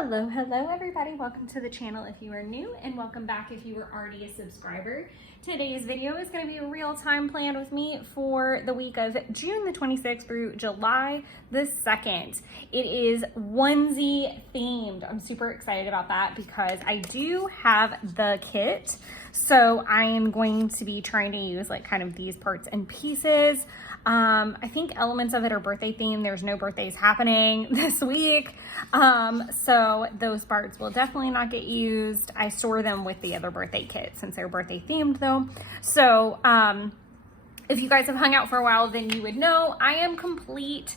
Hello everybody. Welcome to the channel if you are new, and welcome back if you were already a subscriber. Today's video is going to be a real-time plan with me for the week of June the 26th through July the 2nd. It is onesie themed. I'm super excited about that because I do have the kit. So I am going to be trying to use like kind of these parts and pieces. I think elements of it are birthday themed. There's no birthdays happening this week. So those parts will definitely not get used. I store them with the other birthday kit since they're birthday themed though. So, if you guys have hung out for a while, then you would know I am complete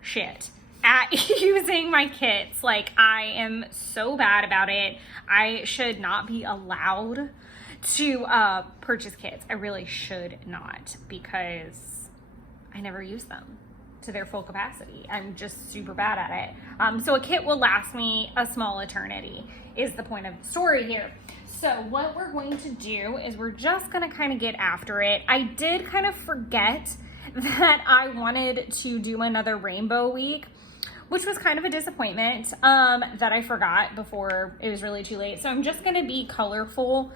shit at using my kits. Like, I am so bad about it. I should not be allowed to purchase kits. I really should not, because I never use them to their full capacity. I'm just super bad at it. So a kit will last me a small eternity is the point of the story here. So what we're going to do is we're just gonna kind of get after it. I did kind of forget that I wanted to do another rainbow week, which was kind of a disappointment that I forgot before it was really too late. So I'm just gonna be colorful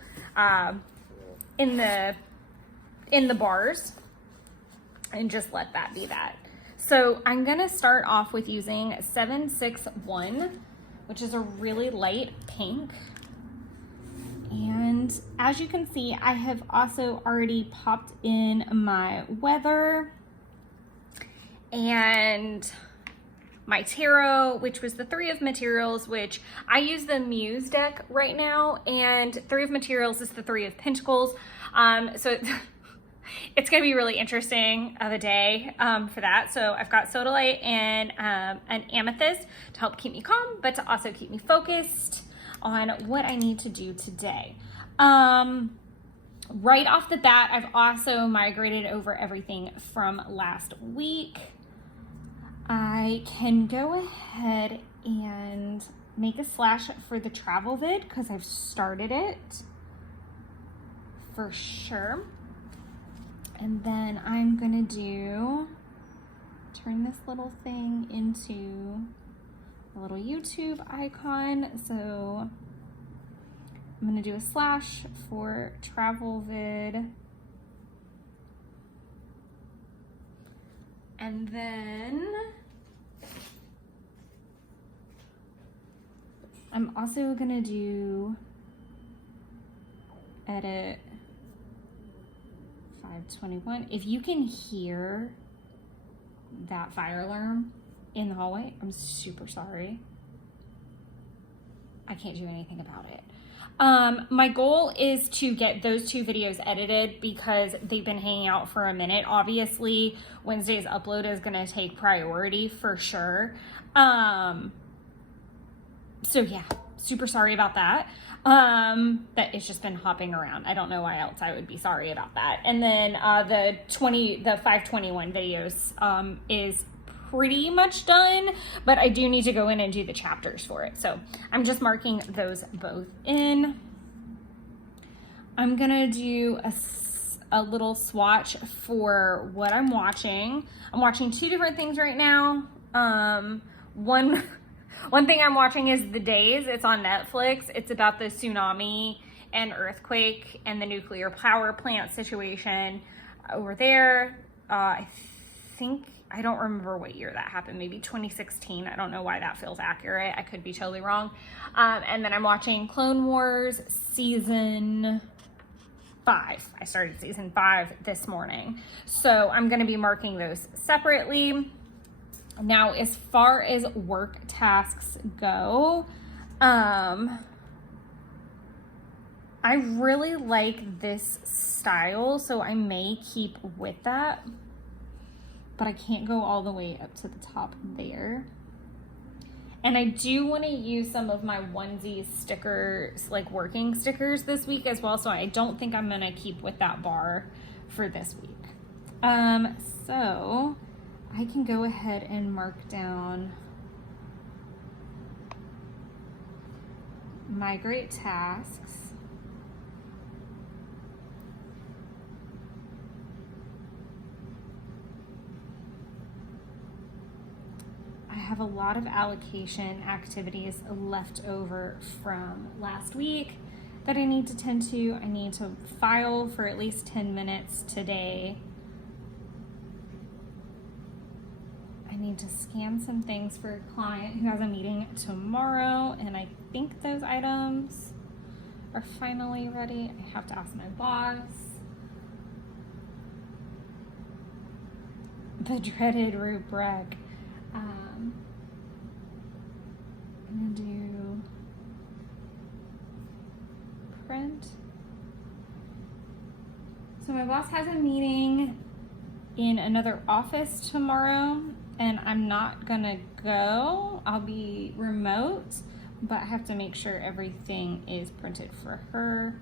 in the bars and just let that be that. So I'm gonna start off with using 761, which is a really light pink. And as you can see, I have also already popped in my weather and my tarot, which was the 3 of materials, which I use the Muse deck right now, and 3 of materials is the 3 of pentacles. So it's gonna be really interesting of a day for that. So I've got sodalite and an amethyst to help keep me calm, but to also keep me focused on what I need to do today. Right off the bat, I've also migrated over everything from last week. I can go ahead and make a slash for the travel vid because I've started it for sure. And then I'm gonna turn this little thing into a little YouTube icon. So I'm gonna do a slash for travel vid. And then I'm also gonna do edit 521. If you can hear that fire alarm in the hallway, I'm super sorry. I can't do anything about it. My goal is to get those 2 videos edited because they've been hanging out for a minute. Obviously, Wednesday's upload is gonna take priority for sure. So yeah, super sorry about that. That it's just been hopping around. I don't know why else I would be sorry about that. And then the 521 videos is pretty much done, but I do need to go in and do the chapters for it. So I'm just marking those both in. I'm gonna do a little swatch for what I'm watching. I'm watching 2 different things right now. One thing I'm watching is The Days. It's on Netflix. It's about the tsunami and earthquake and the nuclear power plant situation over there. I don't remember what year that happened, maybe 2016. I don't know why that feels accurate. I could be totally wrong. And then I'm watching Clone Wars season 5. I started season 5 this morning. So I'm gonna be marking those separately. Now, as far as work tasks go, I really like this style, so I may keep with that, but I can't go all the way up to the top there. And I do want to use some of my onesie stickers, like working stickers this week as well, so I don't think I'm gonna keep with that bar for this week. So I can go ahead and mark down migrate tasks. I have a lot of allocation activities left over from last week that I need to tend to. I need to file for at least 10 minutes today. I need to scan some things for a client who has a meeting tomorrow, and I think those items are finally ready. I have to ask my boss. The dreaded rubric. I'm gonna do print. So my boss has a meeting in another office tomorrow, and I'm not gonna go. I'll be remote, but I have to make sure everything is printed for her.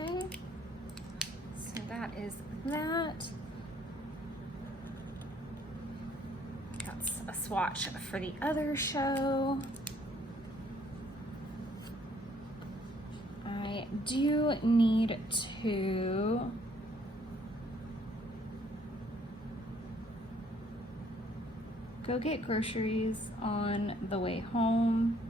Okay, so that is that. That's a swatch for the other show. I do need to go get groceries on the way home.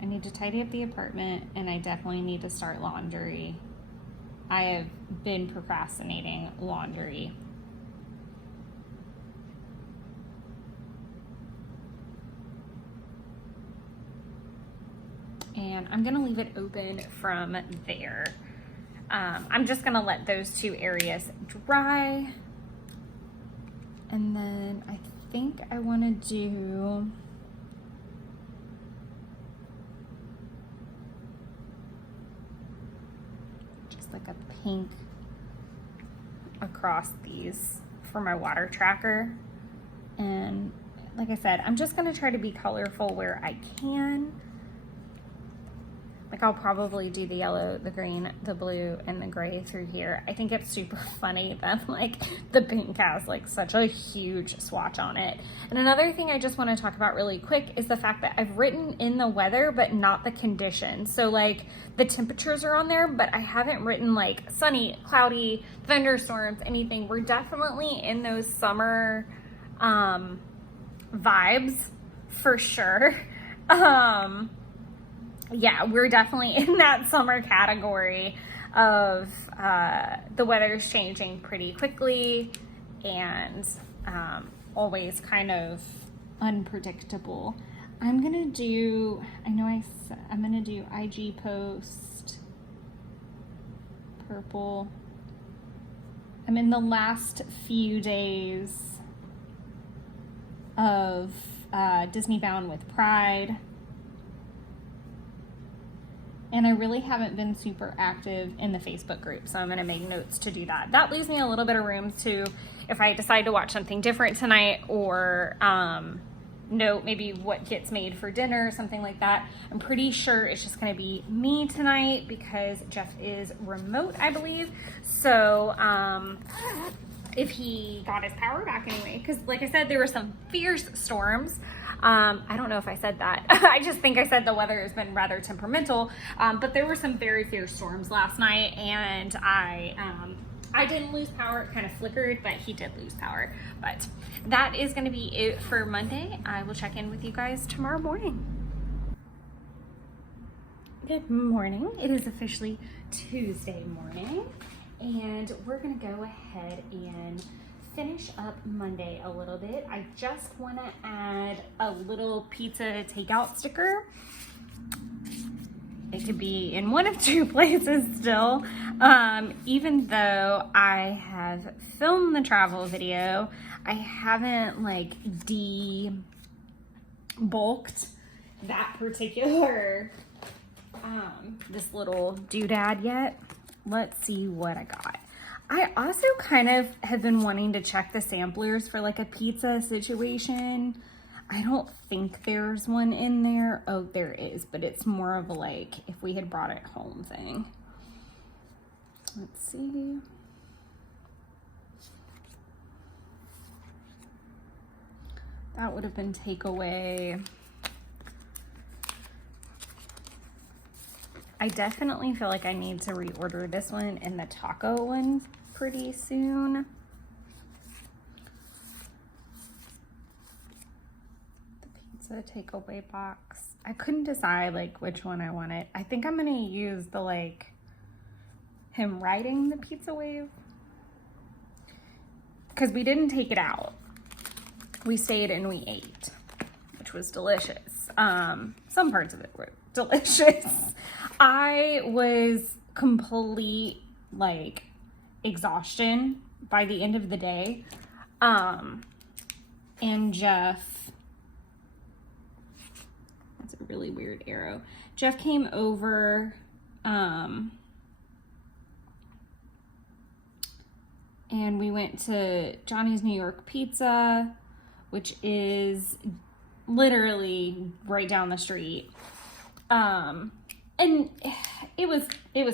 I need to tidy up the apartment, and I definitely need to start laundry. I have been procrastinating laundry. And I'm gonna leave it open from there. I'm just gonna let those two areas dry. And then I think I wanna do just like a pink across these for my water tracker. And like I said, I'm just gonna try to be colorful where I can. Like I'll probably do the yellow, the green, the blue, and the gray through here. I think it's super funny that like the pink has like such a huge swatch on it. And another thing I just want to talk about really quick is the fact that I've written in the weather, but not the conditions. So like the temperatures are on there, but I haven't written like sunny, cloudy, thunderstorms, anything. We're definitely in those summer vibes for sure. Yeah, we're definitely in that summer category of the weather's changing pretty quickly and always kind of unpredictable. I'm gonna do, I'm gonna do IG Post purple. I'm in the last few days of Disney Bound with Pride. And I really haven't been super active in the Facebook group, so I'm gonna make notes to do that. That leaves me a little bit of room to, if I decide to watch something different tonight, or note maybe what gets made for dinner or something like that. I'm pretty sure it's just gonna be me tonight because Jeff is remote, I believe. So if he got his power back anyway, because like I said, there were some fierce storms. I don't know if I said that. I just think I said the weather has been rather temperamental, but there were some very fierce storms last night, and I didn't lose power. It kind of flickered, but he did lose power. But that is going to be it for Monday. I will check in with you guys tomorrow morning. Good morning. It is officially Tuesday morning, and we're going to go ahead and finish up Monday a little bit. I just want to add a little pizza takeout sticker. It could be in one of two places still. Even though I have filmed the travel video, I haven't like de-bulked that particular this little doodad yet. Let's see what I got. I also kind of have been wanting to check the samplers for like a pizza situation. I don't think there's one in there. Oh, there is, but it's more of a like if we had brought it home thing. Let's see. That would have been takeaway. I definitely feel like I need to reorder this one and the taco one pretty soon. The pizza takeaway box. I couldn't decide like which one I wanted. I think I'm gonna use the like him riding the pizza wave, because we didn't take it out. We stayed and we ate, which was delicious. Some parts of it were delicious. I was complete like exhaustion by the end of the day. And Jeff, that's a really weird arrow. Jeff came over, and we went to Johnny's New York Pizza, which is literally right down the street. And it was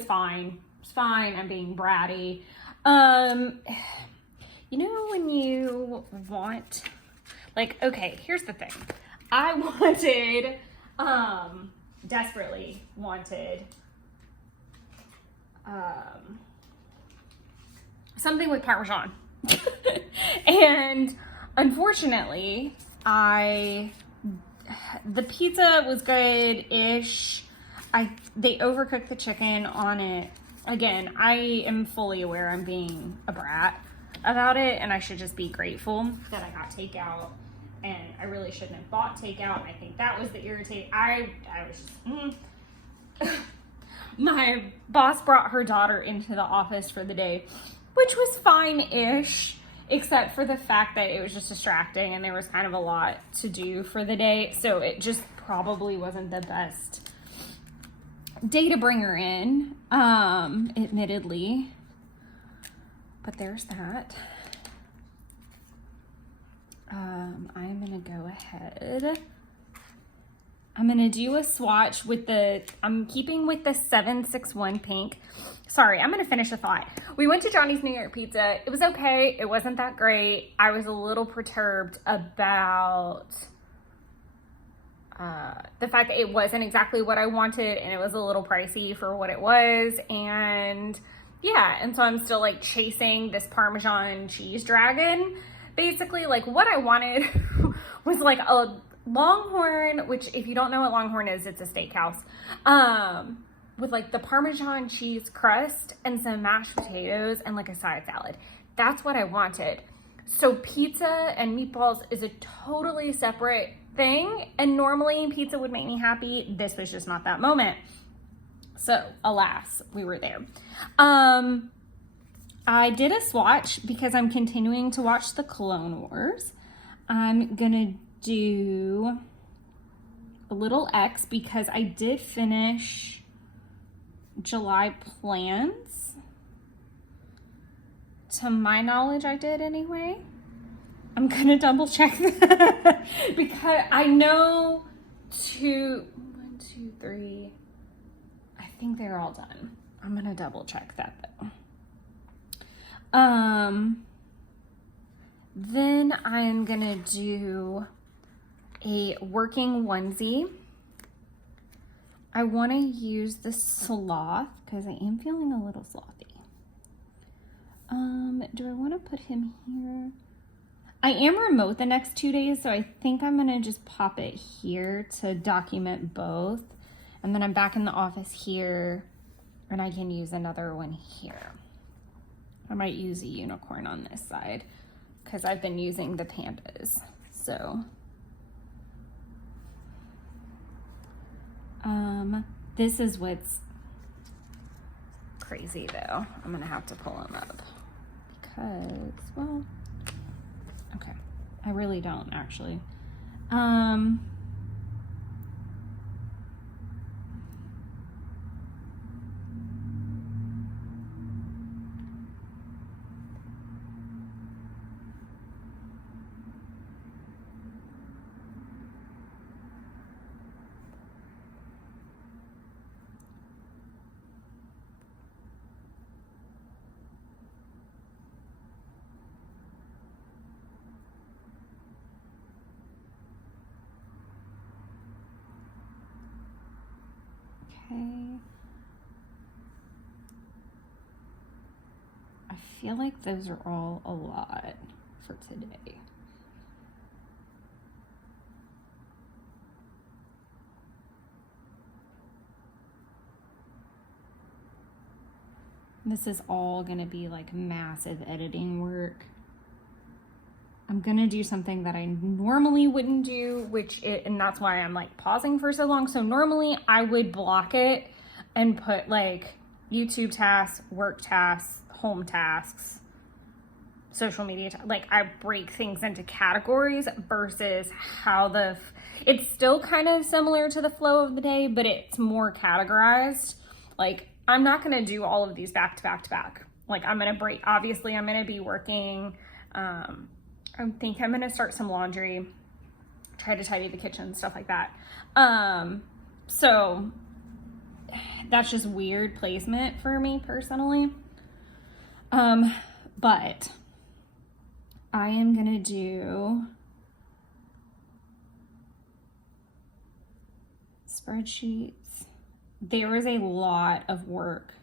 fine. It's fine. I'm being bratty. You know, when you want, like, okay, here's the thing. I wanted, desperately wanted, something with Parmesan. And unfortunately, the pizza was good-ish. They overcooked the chicken on it. Again, I am fully aware I'm being a brat about it, and I should just be grateful that I got takeout, and I really shouldn't have bought takeout. And I think that was the irritate. I was just, My boss brought her daughter into the office for the day, which was fine-ish, except for the fact that it was just distracting and there was kind of a lot to do for the day. So it just probably wasn't the best day to bring her in, admittedly. But there's that. I'm gonna go ahead. I'm gonna do a swatch with I'm keeping with the 761 pink. Sorry, I'm gonna finish the thought. We went to Johnny's New York Pizza. It was okay. It wasn't that great. I was a little perturbed about the fact that it wasn't exactly what I wanted, and it was a little pricey for what it was. And yeah, and so I'm still like chasing this Parmesan cheese dragon. Basically, like what I wanted was like a Longhorn, which if you don't know what Longhorn is, it's a steakhouse, with like the Parmesan cheese crust and some mashed potatoes and like a side salad. That's what I wanted. So pizza and meatballs is a totally separate thing, and normally pizza would make me happy. This was just not that moment. So alas, we were there. I did a swatch because I'm continuing to watch the Clone Wars. I'm gonna do a little X because I did finish July plans. To my knowledge, I did anyway. I'm gonna double check that because I know 1, 2, 3. I think they're all done. I'm gonna double check that though. Then I'm gonna do a working onesie. I want to use the sloth because I am feeling a little slothy. Do I want to put him here? I am remote the next 2 days, so I think I'm gonna just pop it here to document both. And then I'm back in the office here, and I can use another one here. I might use a unicorn on this side because I've been using the pandas. So, this is what's crazy though. I'm gonna have to pull him up because, well, okay. I really don't actually. Okay, feel like those are all a lot for today. This is all gonna be like massive editing work. I'm gonna do something that I normally wouldn't do, and that's why I'm like pausing for so long. So normally I would block it and put like YouTube tasks, work tasks, home tasks, social media, like I break things into categories versus how it's still kind of similar to the flow of the day, but it's more categorized. Like I'm not going to do all of these back to back to back. Like I'm going to break, obviously I'm going to be working. I think I'm going to start some laundry, try to tidy the kitchen, stuff like that. So that's just weird placement for me personally. But I am going to do spreadsheets. There is a lot of work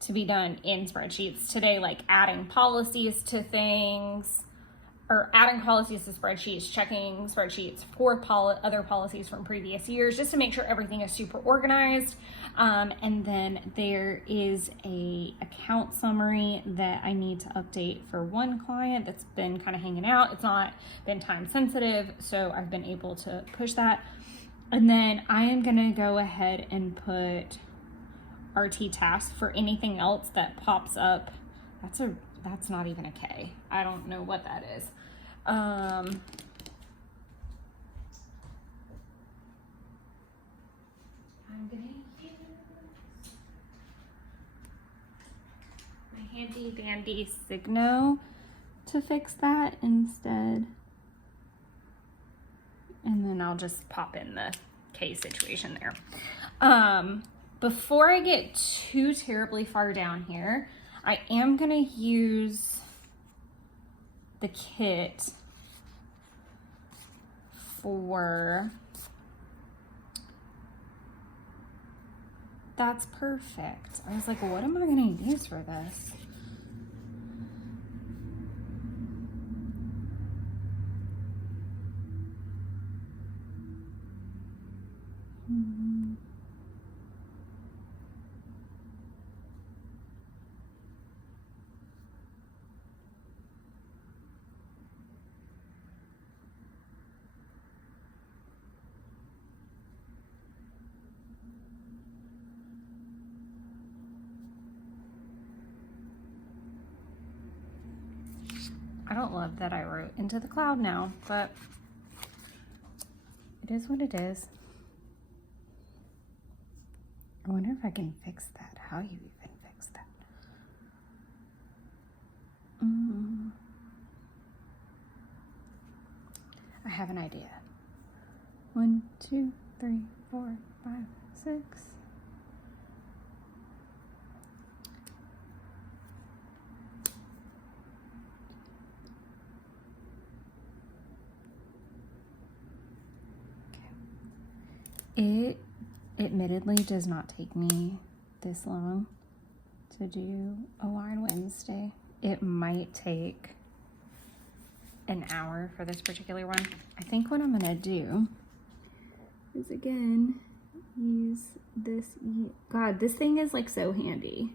to be done in spreadsheets today, like adding policies to things, or adding policies to spreadsheets, checking spreadsheets for other policies from previous years, just to make sure everything is super organized. And then there is a account summary that I need to update for one client that's been kind of hanging out. It's not been time sensitive, so I've been able to push that. And then I am gonna go ahead and put RT tasks for anything else that pops up. That's not even a K. I don't know what that is. I'm gonna use my handy dandy Signo to fix that instead. And then I'll just pop in the K situation there. Before I get too terribly far down here, I am gonna use the kit for, that's perfect. I was like, what am I gonna use for this? I don't love that I wrote into the cloud now, but it is what it is. I wonder if I can fix that. How you even fix that? I have an idea. 1, 2, 3, 4, 5, 6. It admittedly does not take me this long to do a Wine Wednesday. It might take an hour for this particular one. I think what I'm gonna do is, again, use this. God, this thing is like so handy.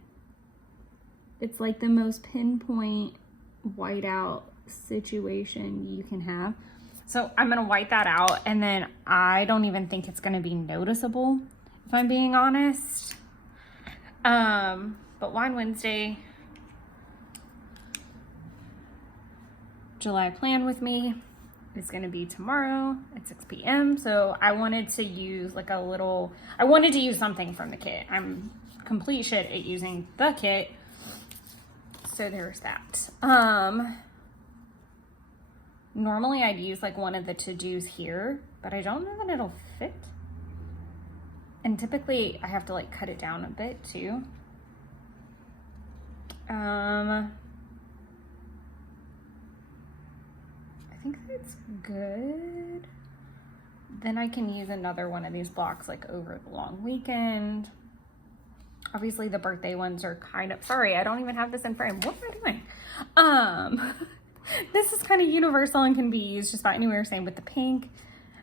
It's like the most pinpoint whiteout situation you can have. So I'm gonna white that out, and then I don't even think it's gonna be noticeable, if I'm being honest. But Wine Wednesday, July plan with me is gonna be tomorrow at 6 p.m. So I wanted to use like I wanted to use something from the kit. I'm complete shit at using the kit. So there's that. Normally I'd use like one of the to-dos here, but I don't know that it'll fit. And typically I have to like cut it down a bit too. I think that's good. Then I can use another one of these blocks like over the long weekend. Obviously the birthday ones are kind of, sorry, I don't even have this in frame. What am I doing? This is kind of universal and can be used just about anywhere. Same with the pink.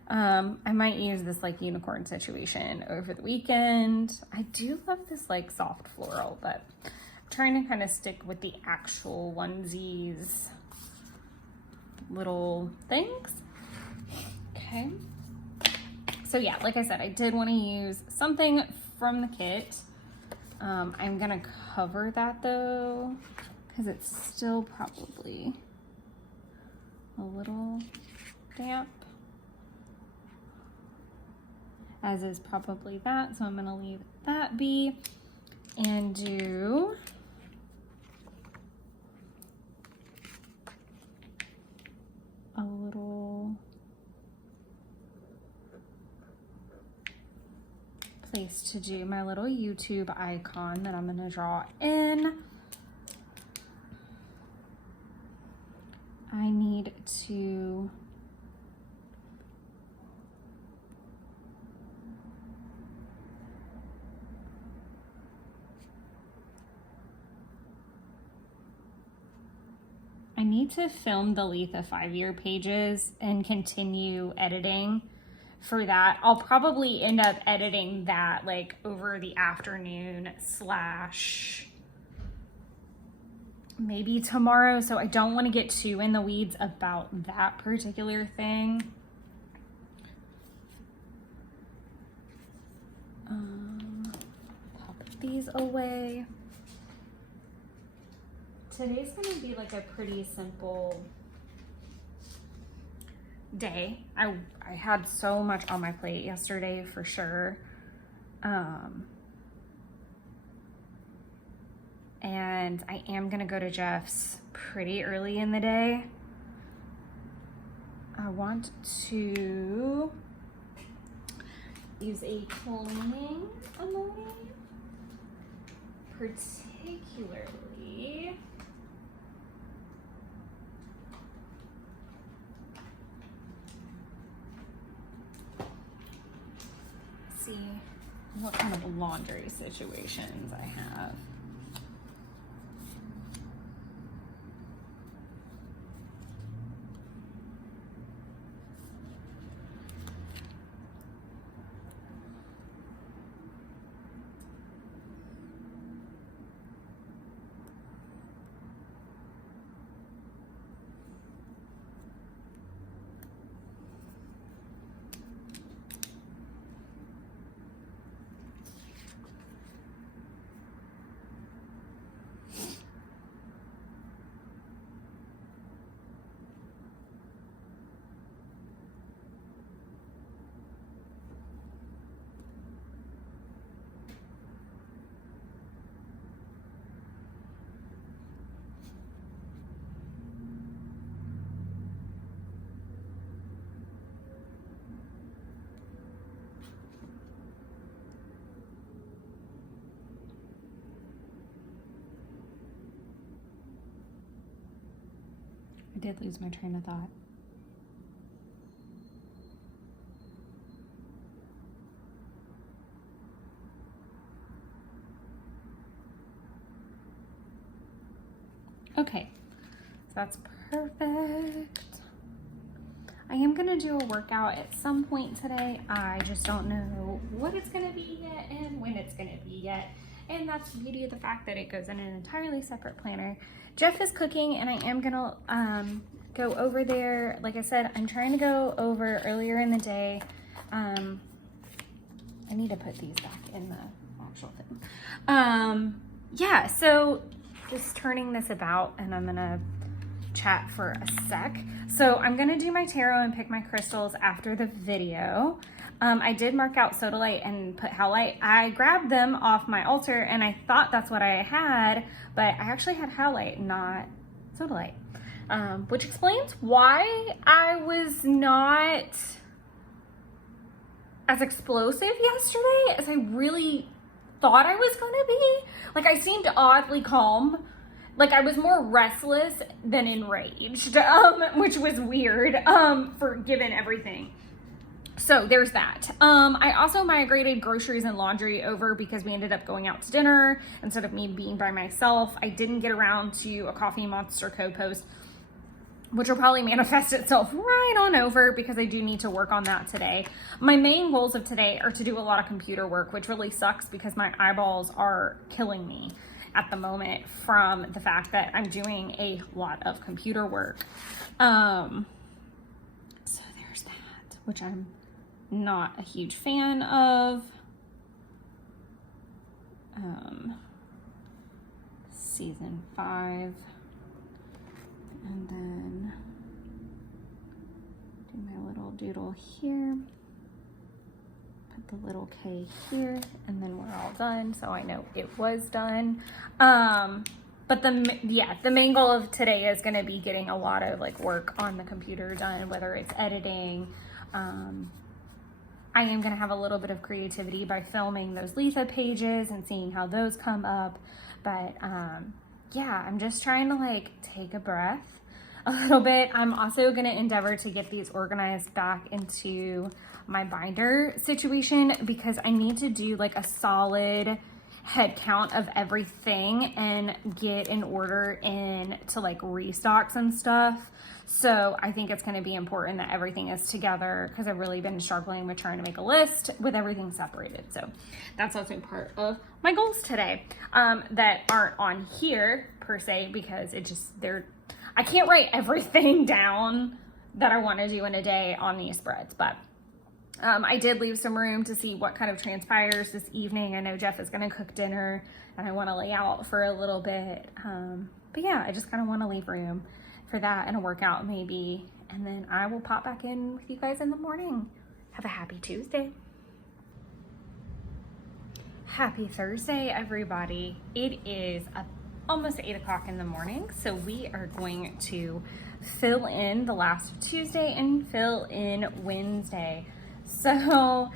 I might use this like unicorn situation over the weekend. I do love this like soft floral, but I'm trying to kind of stick with the actual onesies little things. Okay. So yeah, like I said, I did want to use something from the kit. I'm gonna cover that though, because it's still probably a little damp, as is probably that. So I'm gonna leave that be and do a little place to do my little YouTube icon that I'm gonna draw in. I need to film the Letha 5-year pages and continue editing for that. I'll probably end up editing that like over the afternoon slash maybe tomorrow. So I don't want to get too in the weeds about that particular thing. Pop these away. Today's gonna be like a pretty simple day. I had so much on my plate yesterday for sure. And I am gonna go to Jeff's pretty early in the day. I want to use a cleaning ammonia, particularly see what kind of laundry situations I have. I did lose my train of thought. Okay, so that's perfect. I am gonna do a workout at some point today. I just don't know what it's gonna be yet and when it's gonna be yet. And that's the beauty of the fact that it goes in an entirely separate planner. Jeff is cooking and I am gonna go over there. Like I said, I'm trying to go over earlier in the day. I need to put these back in the actual thing. Yeah, so just turning this about and I'm gonna chat for a sec. So I'm gonna do my tarot and pick my crystals after the video. I did mark out sodalite and put howlite. I grabbed them off my altar and I thought that's what I had, but I actually had howlite, not sodalite. Which explains why I was not as explosive yesterday as I really thought I was gonna be. Like I seemed oddly calm. Like I was more restless than enraged, which was weird, for given everything. So there's that. I also migrated groceries and laundry over because we ended up going out to dinner instead of me being by myself. I didn't get around to a Coffee Monster code post, which will probably manifest itself right on over because I do need to work on that today. My main goals of today are to do a lot of computer work, which really sucks because my eyeballs are killing me at the moment from the fact that I'm doing a lot of computer work. So there's that, which I'm not a huge fan of. Season 5. And then do my little doodle here. Put the little K here, and then we're all done, so I know it was done. But the main goal of today is going to be getting a lot of like work on the computer done, whether it's editing. I am going to have a little bit of creativity by filming those Letha pages and seeing how those come up. But yeah, I'm just trying to like take a breath a little bit. I'm also going to endeavor to get these organized back into my binder situation because I need to do like a solid head count of everything and get an order in to like restocks and stuff. So I think it's going to be important that everything is together because I've really been struggling with trying to make a list with everything separated. So that's also part of my goals today that aren't on here per se because it just, I can't write everything down that I want to do in a day on these spreads, but I did leave some room to see what kind of transpires this evening. I know Jeff is going to cook dinner and I want to lay out for a little bit. But yeah, I just kind of want to leave room for that and a workout maybe. And then I will pop back in with you guys in the morning. Have a happy Tuesday. Happy Thursday, everybody. It is almost 8 o'clock in the morning. So we are going to fill in the last of Tuesday and fill in Wednesday. So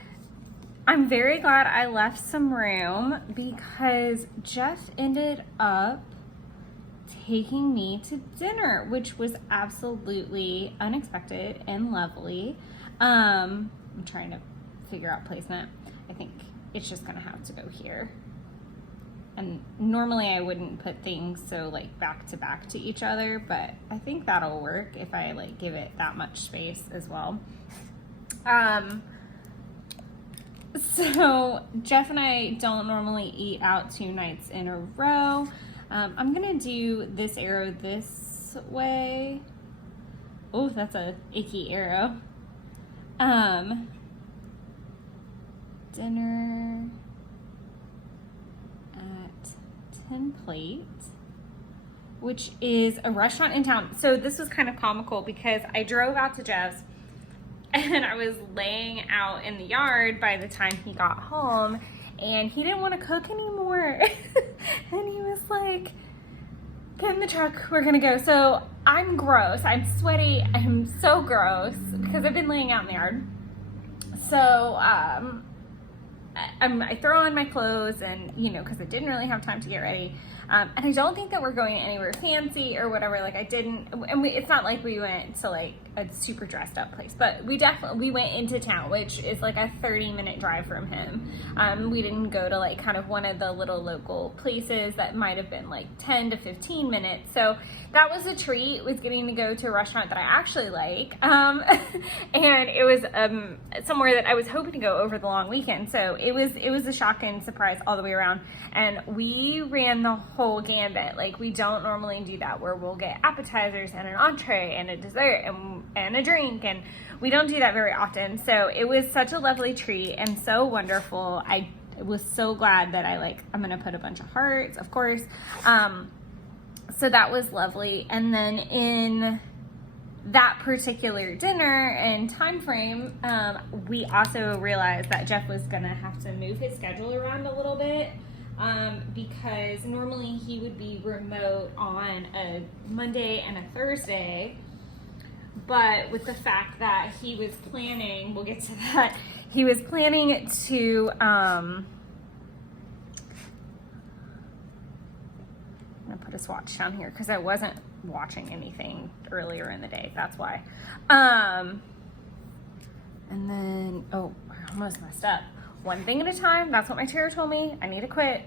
I'm very glad I left some room because Jeff ended up taking me to dinner, which was absolutely unexpected and lovely. I'm trying to figure out placement. I think it's just gonna have to go here. And normally I wouldn't put things so like back to each other, but I think that'll work if I like give it that much space as well. So Jeff and I don't normally eat out 2 nights in a row. I'm gonna do this arrow this way. Oh, that's a icky arrow. Dinner at 10 Plate, which is a restaurant in town. So this was kind of comical because I drove out to Jeff's and I was laying out in the yard by the time he got home and he didn't want to cook anymore. And he was like, get in the truck, we're gonna go. So I'm gross, I'm sweaty, I'm so gross because I've been laying out in the yard. So I throw on my clothes and, you know, because I didn't really have time to get ready. And I don't think that we're going anywhere fancy or whatever. Like I didn't, and it's not like we went to like a super dressed up place, but we went into town, which is like a 30-minute drive from him. We didn't go to like kind of one of the little local places that might have been like 10 to 15 minutes. So that was a treat, was getting to go to a restaurant that I actually like. And it was somewhere that I was hoping to go over the long weekend. So it was a shock and surprise all the way around. And we ran the whole gambit. Like we don't normally do that, where we'll get appetizers and an entree and a dessert and a drink, and we don't do that very often. So it was such a lovely treat and so wonderful. I was so glad that I'm gonna put a bunch of hearts, of course. So that was lovely. And then in that particular dinner and time frame, we also realized that Jeff was gonna have to move his schedule around a little bit. Because normally he would be remote on a Monday and a Thursday, but with the fact that he was planning, we'll get to that, he was planning to, I'm gonna put a swatch down here because I wasn't watching anything earlier in the day, that's why. And then, oh, I almost messed up. One thing at a time. That's what my tarot told me. I need to quit.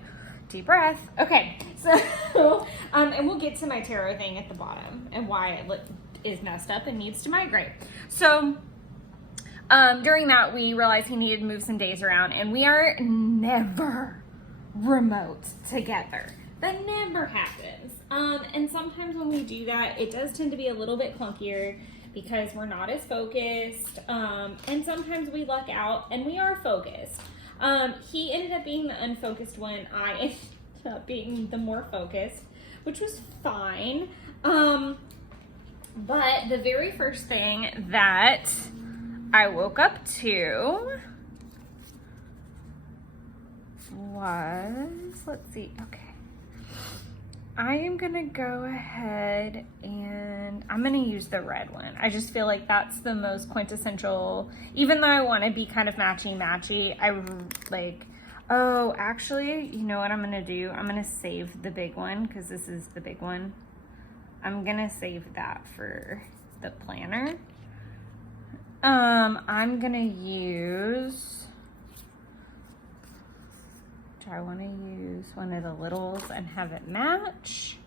Deep breath. Okay, so, and we'll get to my tarot thing at the bottom and why it is messed up and needs to migrate. So, during that, we realized he needed to move some days around, and we are never remote together. That never happens. And sometimes when we do that, it does tend to be a little bit clunkier because we're not as focused. And sometimes we luck out and we are focused. He ended up being the unfocused one. I ended up being the more focused, which was fine. But the very first thing that I woke up to was, let's see, okay. I am gonna go ahead and I'm gonna use the red one. I just feel like that's the most quintessential, even though I want to be kind of matchy-matchy, I like, oh, actually, you know what I'm gonna do? I'm gonna save the big one because this is the big one. I'm gonna save that for the planner. I'm gonna use, do I want to use one of the littles and have it match?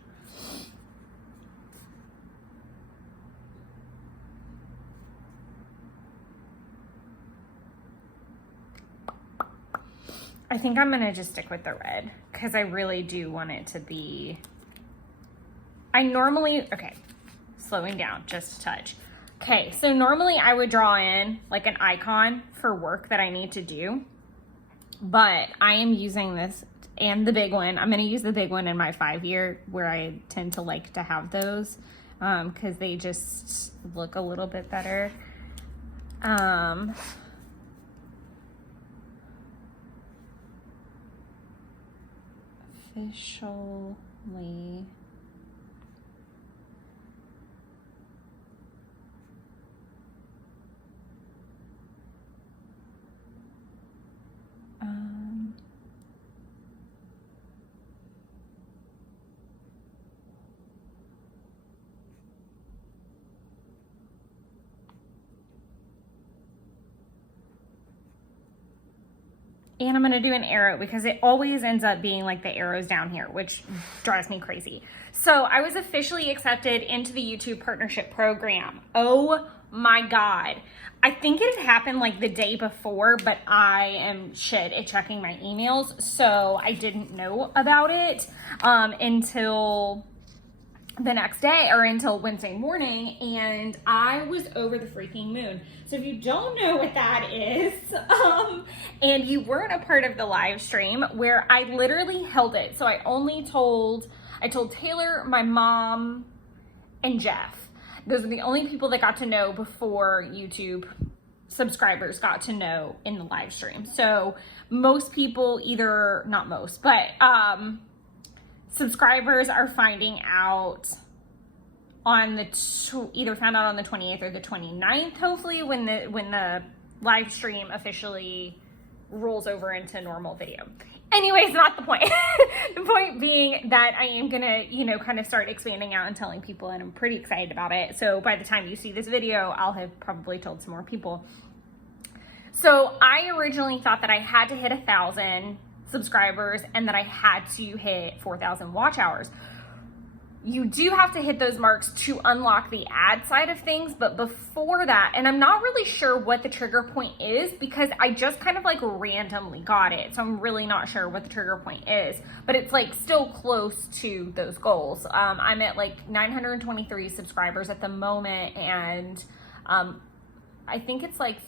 I think I'm gonna just stick with the red because I really do want it to be, I normally, okay, slowing down just a touch. Okay, so normally I would draw in like an icon for work that I need to do. But I am using this and the big one. I'm going to use the big one in my 5-year where I tend to like to have those because they just look a little bit better. Officially. And I'm going to do an arrow because it always ends up being like the arrows down here, which drives me crazy. So I was officially accepted into the YouTube partnership program. Oh my God. I think it had happened like the day before, but I am shit at checking my emails. So I didn't know about it until the next day or until Wednesday morning, and I was over the freaking moon. So if you don't know what that is, and you weren't a part of the live stream where I literally held it. So I told Taylor, my mom, and Jeff. Those are the only people that got to know before YouTube subscribers got to know in the live stream. So most people not most, but subscribers are finding out on either found out on the 28th or the 29th, hopefully, when the live stream officially rolls over into normal video. Anyways, not the point. The point being that I am gonna, kind of start expanding out and telling people, and I'm pretty excited about it. So by the time you see this video, I'll have probably told some more people. So I originally thought that I had to hit 1,000 subscribers and that I had to hit 4,000 watch hours. You do have to hit those marks to unlock the ad side of things, but before that, and I'm not really sure what the trigger point is because I just kind of like randomly got it, so I'm really not sure what the trigger point is, but it's like still close to those goals. I'm at like 923 subscribers at the moment, and I think it's like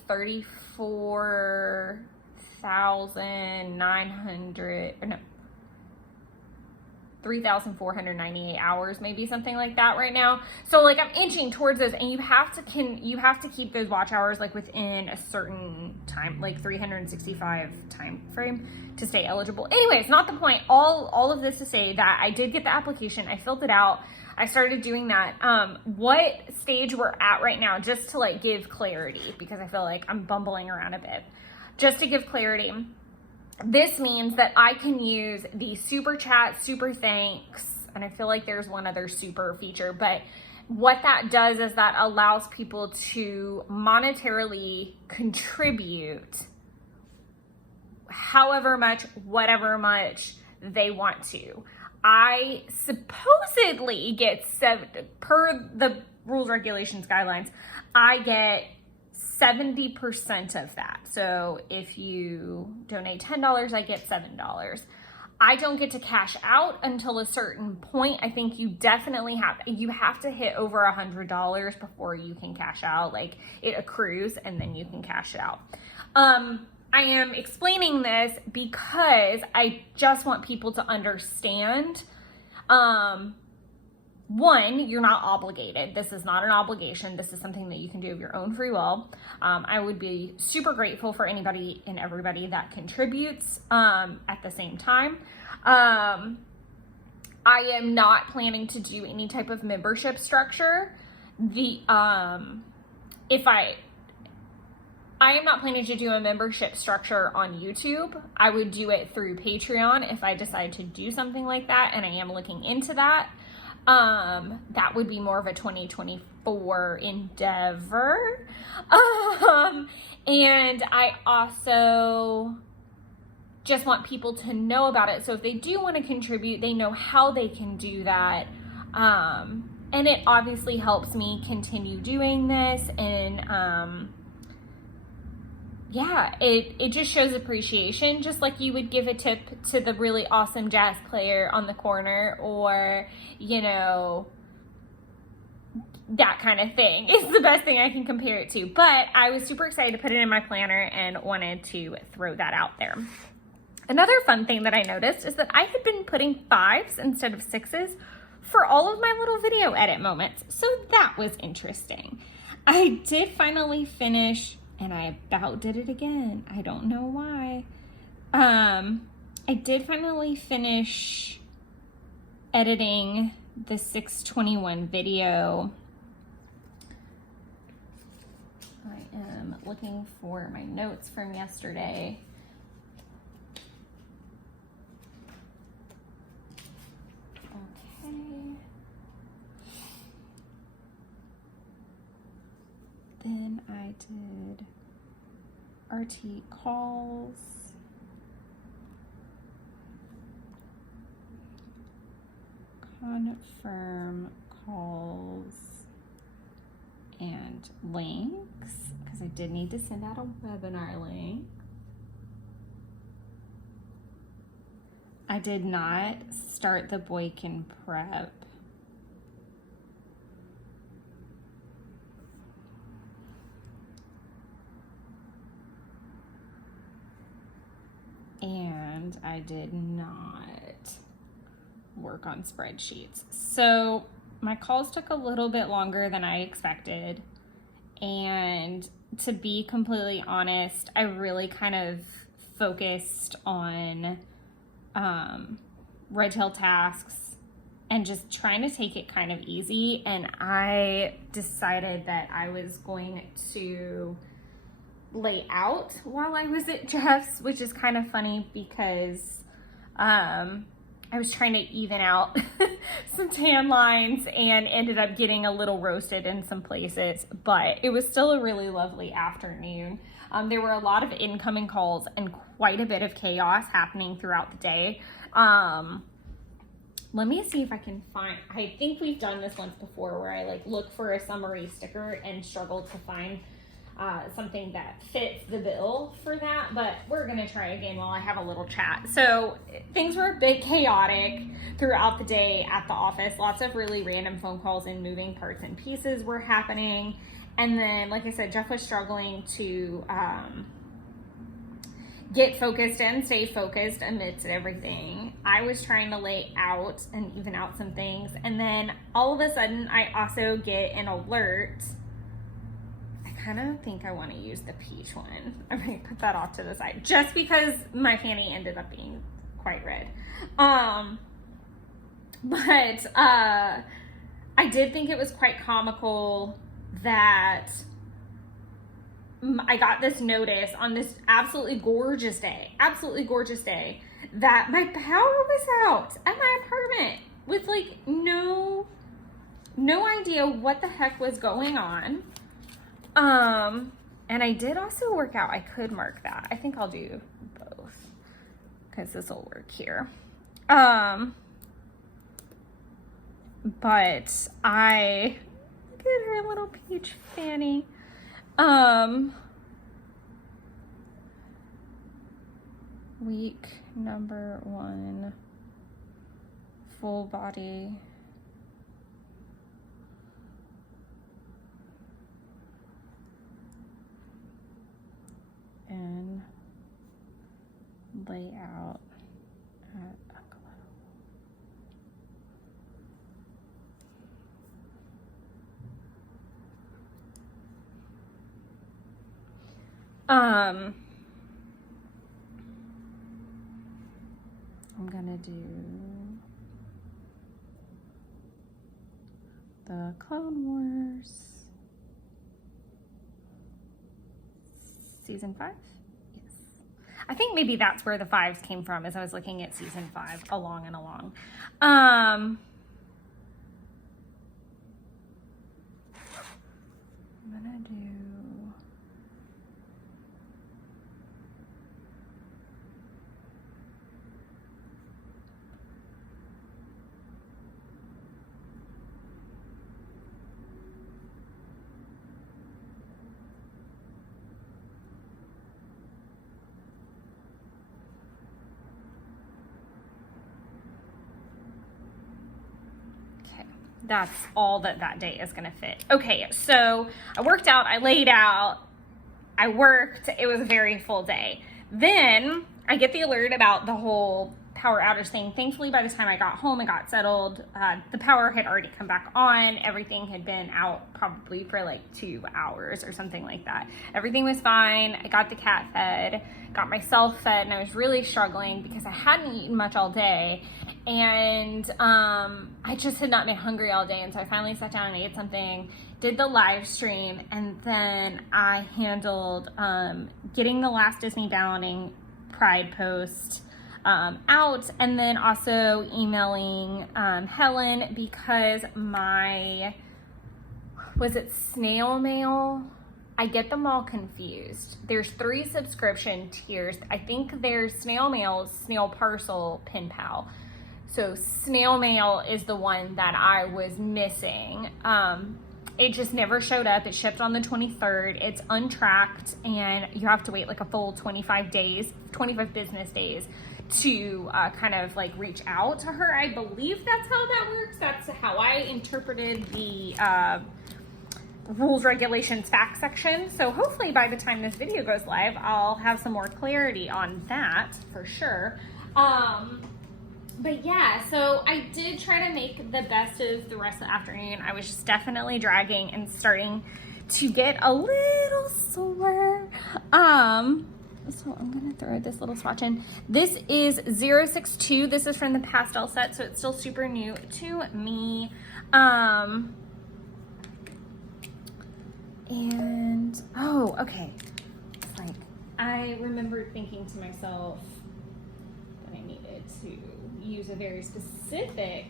3,498 hours, maybe something like that right now. So like I'm inching towards those, and you have to keep those watch hours like within a certain time, like 365 time frame to stay eligible. Anyways, not the point. All of this to say that I did get the application. I filled it out. I started doing that. What stage we're at right now, just to like give clarity, because I feel like I'm bumbling around a bit. Just to give clarity, this means that I can use the super chat, super thanks, and I feel like there's one other super feature, but what that does is that allows people to monetarily contribute however much, whatever much they want to. I supposedly get per the rules, regulations, guidelines, I get 70% of that. So if you donate $10, I get $7. I don't get to cash out until a certain point. I think you definitely have to hit over $100 before you can cash out. Like, it accrues and then you can cash it out. I am explaining this because I just want people to understand, one, you're not obligated. This is not an obligation. This is something that you can do of your own free will. I would be super grateful for anybody and everybody that contributes at the same time. I am not planning to do any type of membership structure. I am not planning to do a membership structure on YouTube. I would do it through Patreon if I decide to do something like that, and I am looking into that. That would be more of a 2024 endeavor. And I also just want people to know about it. So if they do want to contribute, they know how they can do that. And it obviously helps me continue doing this, and yeah, it just shows appreciation, just like you would give a tip to the really awesome jazz player on the corner, or, you know, that kind of thing is the best thing I can compare it to. But I was super excited to put it in my planner and wanted to throw that out there. Another fun thing that I noticed is that I had been putting 5s instead of 6s for all of my little video edit moments. So that was interesting. I did finally finish, and I about did it again. I don't know why. I did finally finish editing the 621 video. I am looking for my notes from yesterday. Okay. Then I did RT calls, confirm calls, and links, because I did need to send out a webinar link. I did not start the Boykin prep. And I did not work on spreadsheets. So my calls took a little bit longer than I expected. And to be completely honest, I really kind of focused on red tail tasks and just trying to take it kind of easy. And I decided that I was going to lay out while I was at Jeff's, which is kind of funny because I was trying to even out some tan lines and ended up getting a little roasted in some places, but it was still a really lovely afternoon. There were a lot of incoming calls and quite a bit of chaos happening throughout the day. Let me see if I can find, I think we've done this once before where I like look for a summary sticker and struggle to find something that fits the bill for that, but we're gonna try again while I have a little chat. So things were a bit chaotic throughout the day at the office. Lots of really random phone calls and moving parts and pieces were happening. And then, like I said, Jeff was struggling to get focused and stay focused amidst everything. I was trying to lay out and even out some things. And then all of a sudden, I also get an alert. I kind of think I want to use the peach one. I'm going to put that off to the side just because my fanny ended up being quite red. But I did think it was quite comical that I got this notice on this absolutely gorgeous day that my power was out at my apartment with like no no idea what the heck was going on. And I did also work out. I could mark that. I think I'll do both because this will work here. But I, look at her little peach fanny. Week number 1, full body. And lay out at ankle level. I'm gonna do the Clone Wars season 5. Yes, I think maybe that's where the 5s came from, as I was looking at season 5 along. I'm gonna do that's all that day is gonna fit. Okay, so I worked out, I laid out, I worked, it was a very full day. Then I get the alert about the whole power outage thing. Thankfully, by the time I got home and got settled, the power had already come back on. Everything had been out probably for like 2 hours or something like that. Everything was fine. I got the cat fed, got myself fed, and I was really struggling because I hadn't eaten much all day. And I just had not been hungry all day. And so I finally sat down and ate something, did the live stream, and then I handled getting the last Disney Bounding Pride post out, and then also emailing Helen because my, was it snail mail? I get them all confused. There's 3 subscription tiers. I think there's snail mail, snail parcel, pen pal. So snail mail is the one that I was missing. It just never showed up. It shipped on the 23rd. It's untracked, and you have to wait like a full 25 business days to kind of like reach out to her. I believe that's how that works. That's how I interpreted the rules, regulations, facts section. So hopefully by the time this video goes live, I'll have some more clarity on that for sure. But yeah, so I did try to make the best of the rest of the afternoon. I was just definitely dragging and starting to get a little sore. So I'm gonna throw this little swatch in. This is 062. This is from the pastel set, so it's still super new to me. And, oh, okay. It's like, I remembered thinking to myself that I needed to use a very specific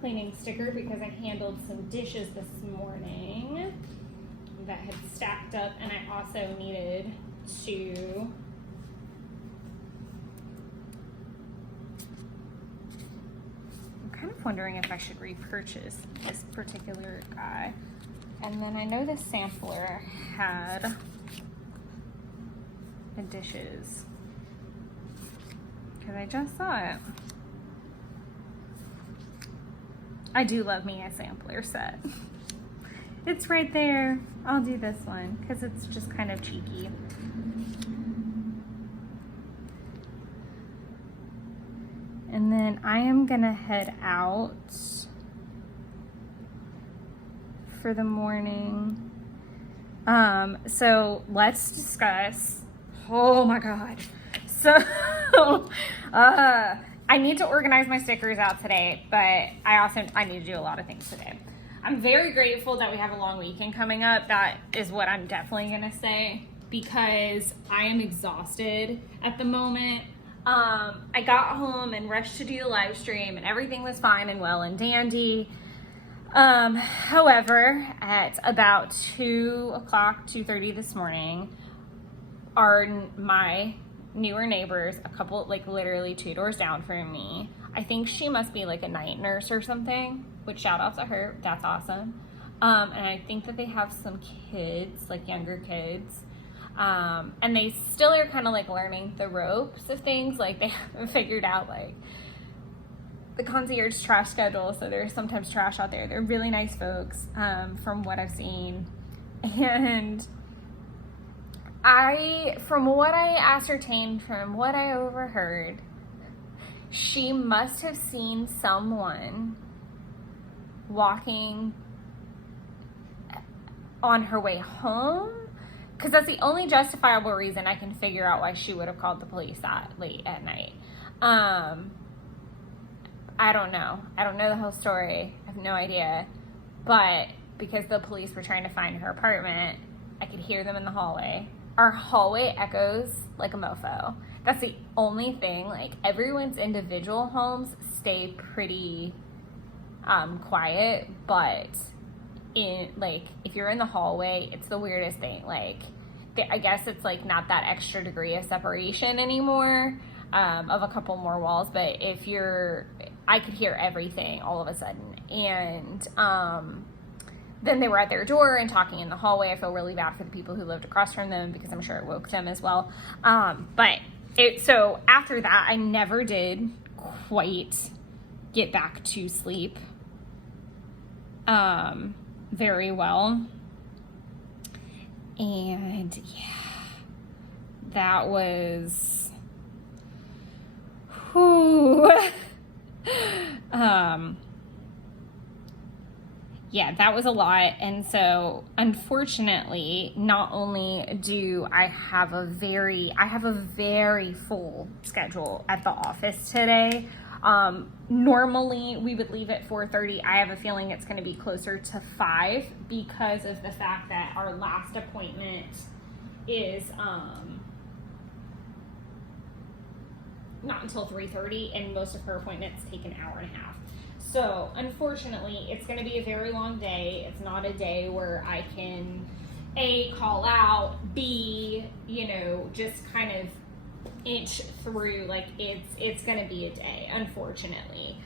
cleaning sticker because I handled some dishes this morning that had stacked up, and I also needed to I'm kind of wondering if I should repurchase this particular guy. And then I know the sampler had the dishes because I just saw it. I do love me a sampler set. It's right there. I'll do this one because it's just kind of cheeky. And then I am gonna head out for the morning. So let's discuss, oh my God. So I need to organize my stickers out today, but I need to do a lot of things today. I'm very grateful that we have a long weekend coming up. That is what I'm definitely gonna say, because I am exhausted at the moment. I got home and rushed to do the live stream, and everything was fine and well and dandy. However, at about 2 o'clock, 2:30 this morning, my newer neighbors, a couple, like literally 2 doors down from me, I think she must be like a night nurse or something, which shout out to her, that's awesome. And I think that they have some kids, like younger kids, and they still are kind of like learning the ropes of things. Like they haven't figured out like the concierge trash schedule, so there's sometimes trash out there. They're really nice folks, from what I've seen. And from what I ascertained, from what I overheard, she must have seen someone walking on her way home, because that's the only justifiable reason I can figure out why she would have called the police that late at night. I don't know. I don't know the whole story. I have no idea. But because the police were trying to find her apartment, I could hear them in the hallway. Our hallway echoes like a mofo. That's the only thing. Like, everyone's individual homes stay pretty quiet, but if you're in the hallway, it's the weirdest thing. Like, I guess it's like not that extra degree of separation anymore, of a couple more walls, but I could hear everything all of a sudden. And then they were at their door and talking in the hallway. I feel really bad for the people who lived across from them, because I'm sure it woke them as well. So after that, I never did quite get back to sleep very well. And yeah, that was, whew. Yeah, that was a lot. And so unfortunately, not only do I have a very full schedule at the office today. Normally we would leave at 4:30. I have a feeling it's going to be closer to 5, because of the fact that our last appointment is not until 3:30, and most of her appointments take an hour and a half. So unfortunately, it's going to be a very long day. It's not a day where I can A, call out, B, just kind of inch through. Like, it's going to be a day, unfortunately,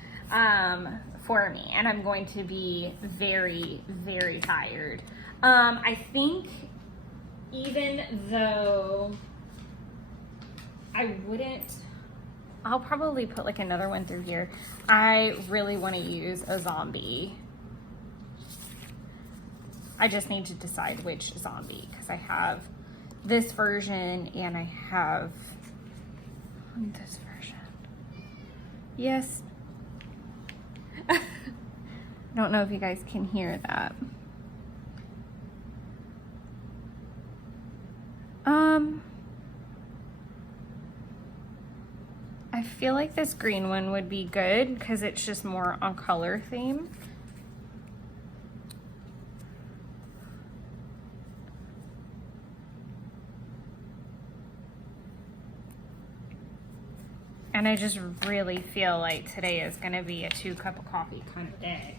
for me, and I'm going to be very, very tired. I think even though I'll probably put like another one through here. I really want to use a zombie. I just need to decide which zombie, because I have this version and I have this version. Yes. I don't know if you guys can hear that. I feel like this green one would be good because it's just more on color theme. And I just really feel like today is going to be a 2-cup of coffee kind of day.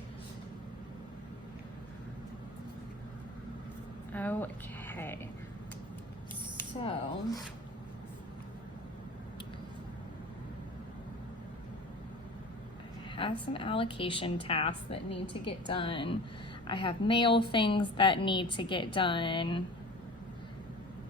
Okay. So I have some allocation tasks that need to get done. I have mail things that need to get done.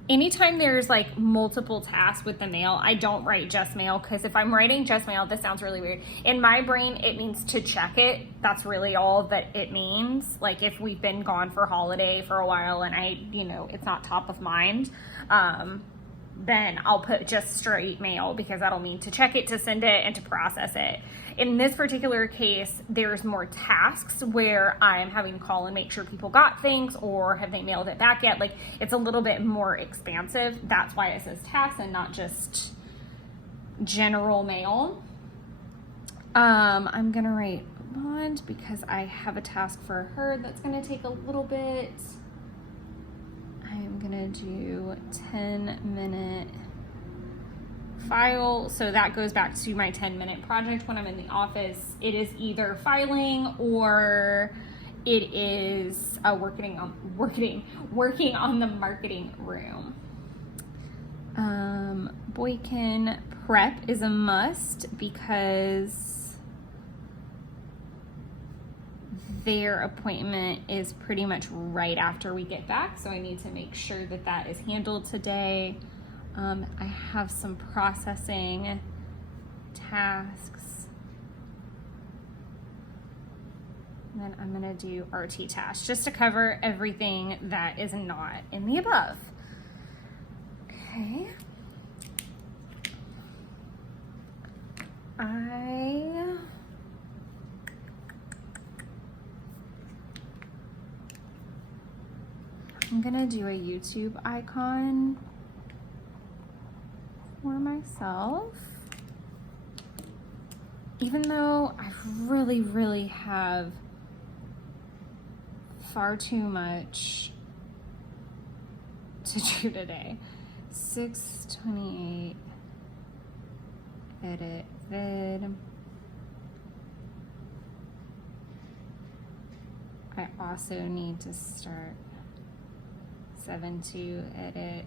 Anytime there's like multiple tasks with the mail, I don't write just mail, because if I'm writing just mail, this sounds really weird. In my brain, it means to check it. That's really all that it means. Like, if we've been gone for holiday for a while and it's not top of mind, then I'll put just straight mail, because that'll mean to check it, to send it, and to process it. In this particular case, there's more tasks where I'm having to call and make sure people got things, or have they mailed it back yet. Like, it's a little bit more expansive. That's why it says tasks and not just general mail. I'm gonna write Bond because I have a task for her that's gonna take a little bit. I'm gonna do 10-minute file. So that goes back to my 10-minute project when I'm in the office. It is either filing or it is working on the marketing room. Boykin prep is a must because their appointment is pretty much right after we get back, so I need to make sure that that is handled today. I have some processing tasks. And then I'm gonna do RT tasks just to cover everything that is not in the above. Okay. I'm gonna do a YouTube icon for myself. Even though I really have far too much to do today. 6:28, edit vid. I also need to start 7:2, edit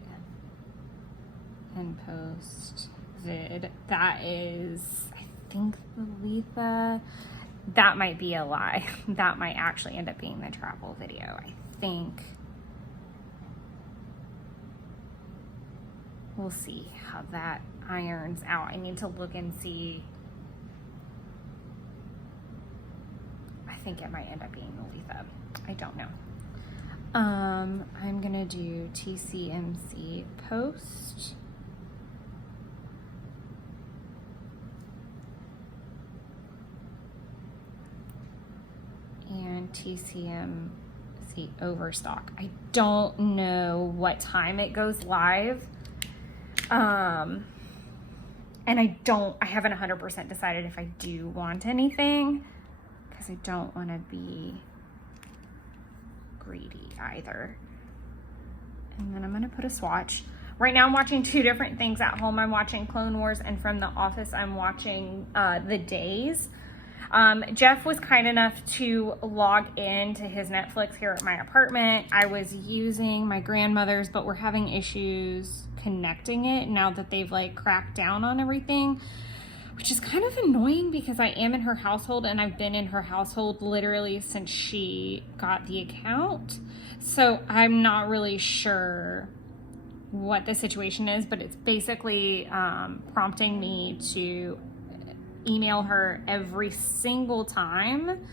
and post vid. That is, I think, the Letha. That might be a lie. That might actually end up being the travel video, I think. We'll see how that irons out. I need to look and see. I think it might end up being the Letha. I don't know. I'm gonna do TCMC post. And TCMC overstock. I don't know what time it goes live. And I haven't 100% decided if I do want anything, because I don't want to be greedy either. And then I'm going to put a swatch. Right now I'm watching two different things at home. I'm watching Clone Wars, and from the office I'm watching The Days. Jeff was kind enough to log in to his Netflix here at my apartment. I was using my grandmother's, but we're having issues connecting it now that they've like cracked down on everything, which is kind of annoying because I am in her household and I've been in her household literally since she got the account. So I'm not really sure what the situation is, but it's basically prompting me to email her every single time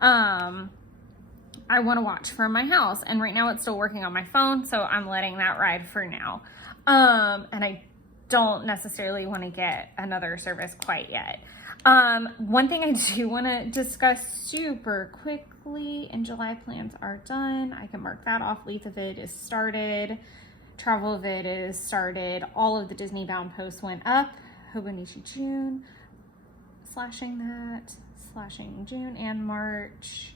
I want to watch from my house. And right now it's still working on my phone, so I'm letting that ride for now. And I don't necessarily want to get another service quite yet. One thing I do want to discuss super quickly, and July plans are done. I can mark that off. Letha vid is started. Travel vid is started. All of the Disney bound posts went up. Hobonichi June. Slashing that. Slashing June and March.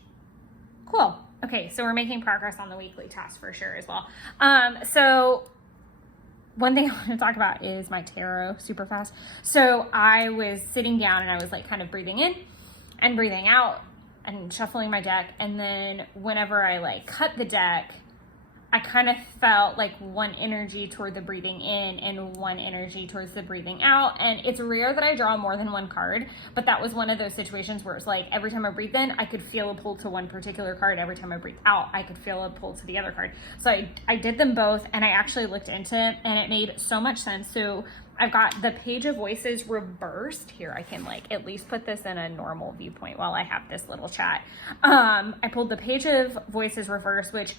Cool. Okay, so we're making progress on the weekly task for sure as well. So one thing I want to talk about is my tarot super fast. So I was sitting down and I was like kind of breathing in and breathing out and shuffling my deck. And then whenever I like cut the deck, I kind of felt like one energy toward the breathing in and one energy towards the breathing out. And it's rare that I draw more than one card, but that was one of those situations where it's like every time I breathe in, I could feel a pull to one particular card. Every time I breathe out, I could feel a pull to the other card. So I did them both, and I actually looked into it and it made so much sense. So I've got the Page of Voices reversed. Here, I can like at least put this in a normal viewpoint while I have this little chat. I pulled the Page of Voices reversed, which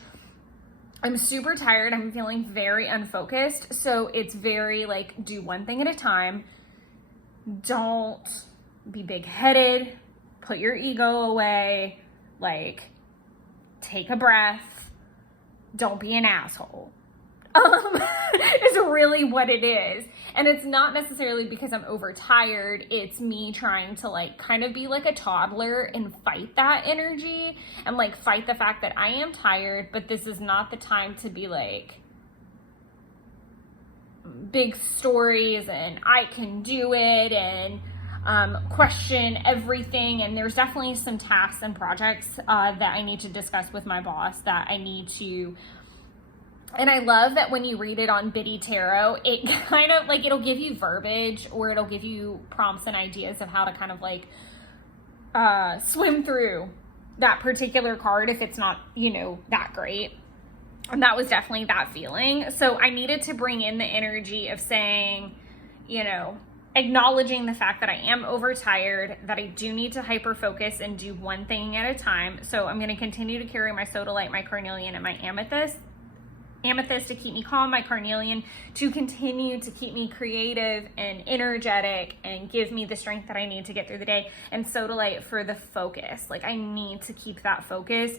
I'm super tired. I'm feeling very unfocused. So it's very like, do one thing at a time. Don't be big-headed. Put your ego away. Like, take a breath. Don't be an asshole. Is really what it is. And it's not necessarily because I'm overtired. It's me trying to like kind of be like a toddler and fight that energy and like fight the fact that I am tired, but this is not the time to be like big stories and I can do it and question everything. And there's definitely some tasks and projects that I need to discuss with my boss that I need to. And I love that when you read it on Biddy Tarot, it kind of like, it'll give you verbiage, or it'll give you prompts and ideas of how to kind of like swim through that particular card if it's not, you know, that great. And that was definitely that feeling. So I needed to bring in the energy of saying, you know, acknowledging the fact that I am overtired, that I do need to hyper focus and do one thing at a time. So I'm going to continue to carry my sodalite, my carnelian, and my amethyst to keep me calm, my carnelian to continue to keep me creative and energetic and give me the strength that I need to get through the day, and sodalite for the focus. Like, I need to keep that focus.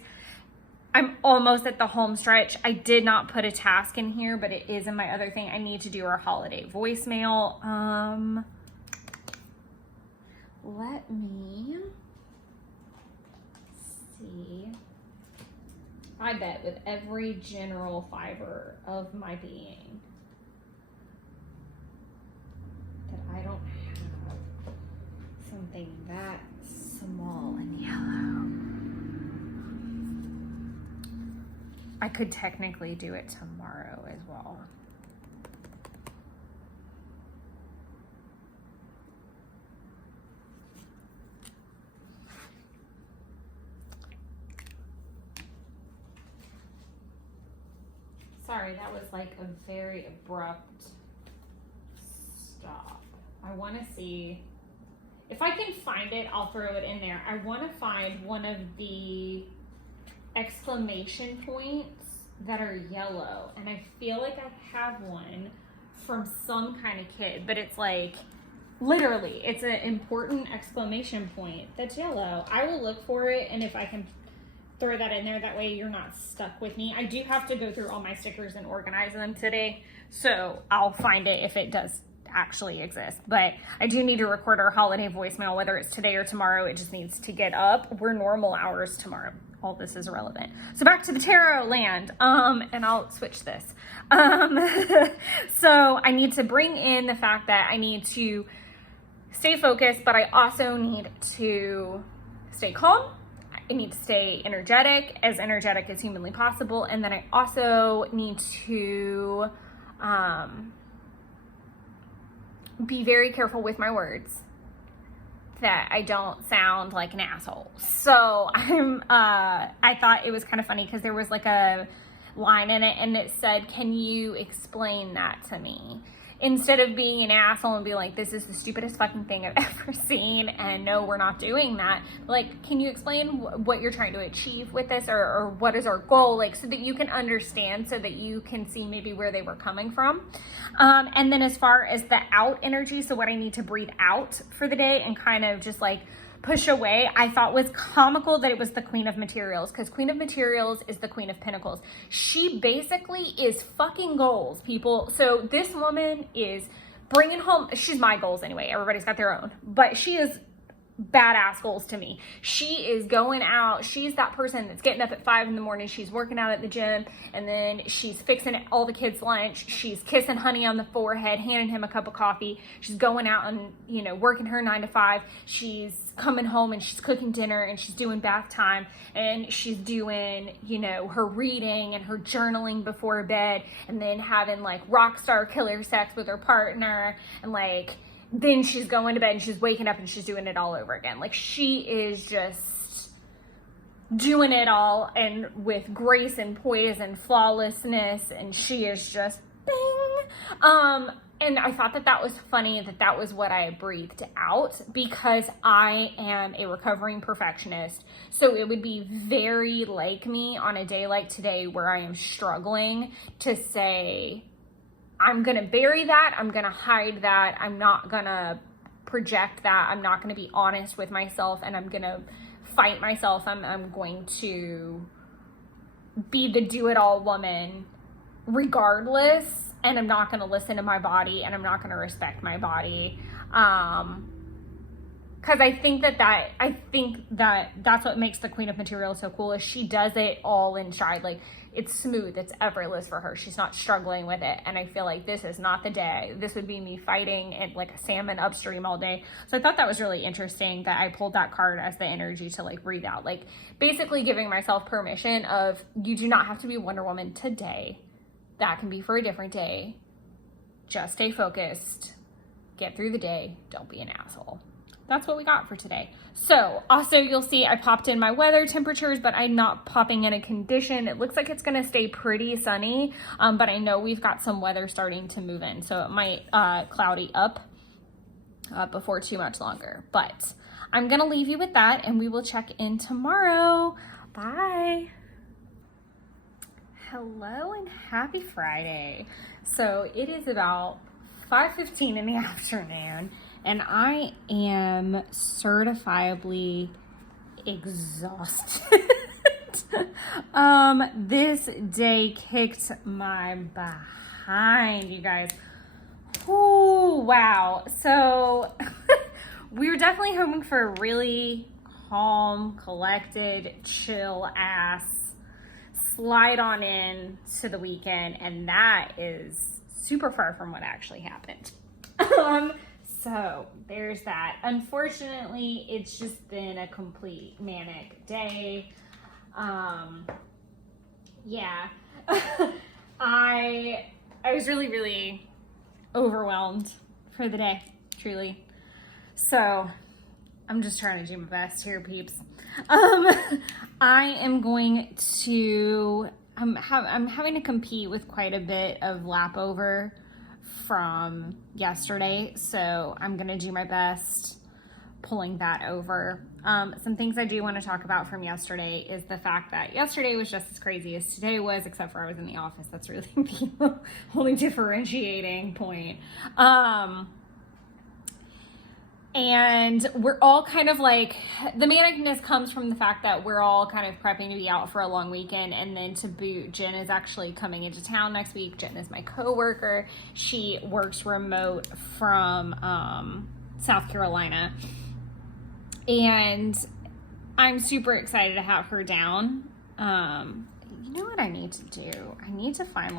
I'm almost at the home stretch. I did not put a task in here, but it is in my other thing. I need to do our holiday voicemail. Let me see. I bet with every general fiber of my being that I don't have something that small and yellow. I could technically do it tomorrow as well. Sorry, that was like a very abrupt stop. I want to see if I can find it. I'll throw it in there. I want to find one of the exclamation points that are yellow, and I feel like I have one from some kind of kid, but it's like literally it's an important exclamation point that's yellow. I will look for it, and if I can throw that in there, that way you're not stuck with me. I do have to go through all my stickers and organize them today, so I'll find it if it does actually exist. But I do need to record our holiday voicemail, whether it's today or tomorrow. It just needs to get up. We're normal hours tomorrow. All this is irrelevant. So back to the tarot land, and I'll switch this. So I need to bring in the fact that I need to stay focused, but I also need to stay calm. I need to stay energetic as humanly possible. And then I also need to be very careful with my words, that I don't sound like an asshole. So I thought it was kind of funny because there was like a line in it and it said, "Can you explain that to me?" Instead of being an asshole and be like, "This is the stupidest fucking thing I've ever seen, and no, we're not doing that." Like, can you explain what you're trying to achieve with this, or what is our goal? Like, so that you can understand, so that you can see maybe where they were coming from. And then as far as the out energy, so what I need to breathe out for the day and kind of just like push away, I thought was comical that it was the Queen of Materials, because Queen of Materials is the Queen of Pentacles. She basically is fucking goals, people. So this woman is bringing home, she's my goals anyway, everybody's got their own, but she is badass goals to me. She is going out. She's that person that's getting up at 5 a.m. She's working out at the gym, and then she's fixing all the kids' lunch. She's kissing Honey on the forehead, handing him a cup of coffee. She's going out and, you know, working her 9 to 5. She's coming home and she's cooking dinner, and she's doing bath time, and she's doing, you know, her reading and her journaling before bed, and then having like rock star killer sex with her partner, and like then she's going to bed and she's waking up and she's doing it all over again. Like, she is just doing it all, and with grace and poise and flawlessness, and she is just bing. And I thought that that was funny, that that was what I breathed out, because I am a recovering perfectionist. So it would be very like me on a day like today, where I am struggling to say, I'm going to bury that. I'm going to hide that. I'm not going to project that. I'm not going to be honest with myself, and I'm going to fight myself. I'm going to be the do-it-all woman regardless, and I'm not going to listen to my body, and I'm not going to respect my body. because I think that that's what makes the Queen of Materials so cool, is she does it all in stride. Like, it's smooth, it's effortless for her. She's not struggling with it. And I feel like this is not the day. This would be me fighting it like a salmon upstream all day. So I thought that was really interesting that I pulled that card as the energy to like breathe out, like basically giving myself permission of, you do not have to be Wonder Woman today. That can be for a different day. Just stay focused, get through the day, don't be an asshole. That's what we got for today. So also, you'll see I popped in my weather temperatures, but I'm not popping in a condition. It looks like it's gonna stay pretty sunny, but I know we've got some weather starting to move in, so it might cloudy up before too much longer. But I'm gonna leave you with that, and we will check in tomorrow. Bye. Hello and happy Friday. So it is about 5:15 in the afternoon, and I am certifiably exhausted. This day kicked my behind, you guys. Oh, wow. So we were definitely hoping for a really calm, collected, chill ass slide on in to the weekend, and that is super far from what actually happened. So there's that. Unfortunately, it's just been a complete manic day. Yeah. I was really overwhelmed for the day, truly. So I'm just trying to do my best here, peeps. I am going to, I'm having to compete with quite a bit of lap over from yesterday, so I'm gonna do my best pulling that over. Some things I do want to talk about from yesterday is the fact that yesterday was just as crazy as today was, except for I was in the office. That's really the only differentiating point. And we're all kind of like, the manicness comes from the fact that we're all kind of prepping to be out for a long weekend. And then to boot, Jen is actually coming into town next week. Jen is my coworker. She works remote from South Carolina. And I'm super excited to have her down. You know what I need to do? I need to find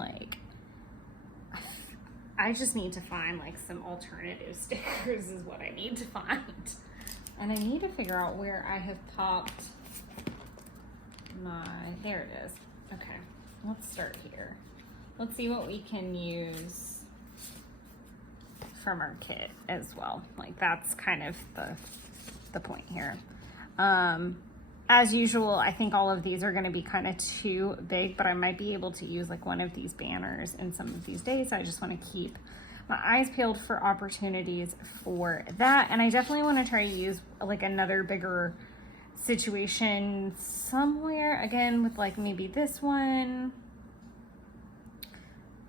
I just need to find like some alternative stickers is what I need to find. And I need to figure out where I have popped there it is. Okay, let's start here. Let's see what we can use from our kit as well. Like, that's kind of the point here. As usual, I think all of these are going to be kind of too big, but I might be able to use like one of these banners in some of these days. I just want to keep my eyes peeled for opportunities for that. And I definitely want to try to use like another bigger situation somewhere, again, with like maybe this one.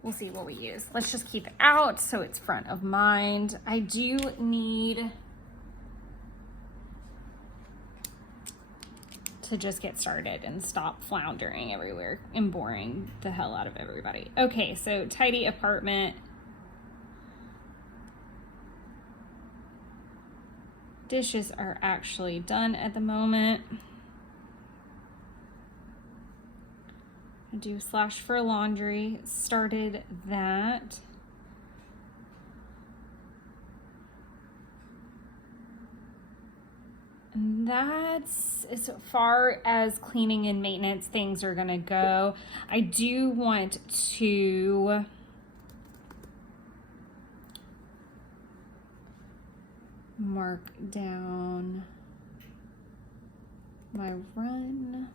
We'll see what we use. Let's just keep it out so it's front of mind. I do need to just get started and stop floundering everywhere and boring the hell out of everybody. Okay, so tidy apartment. Dishes are actually done at the moment. I do slash for laundry, started that. And that's as far as cleaning and maintenance things are gonna go. I do want to mark down my run.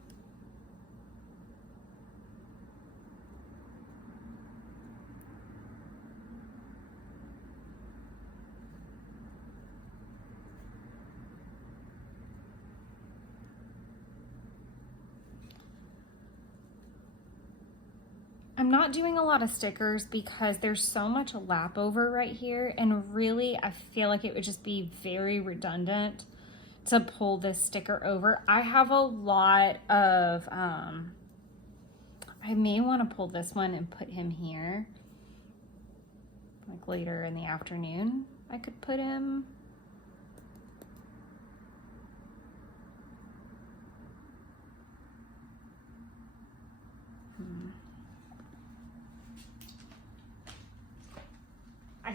I'm not doing a lot of stickers because there's so much lap over right here, and really I feel like it would just be very redundant to pull this sticker over. I have a lot of, I may want to pull this one and put him here. Like later in the afternoon, I could put him.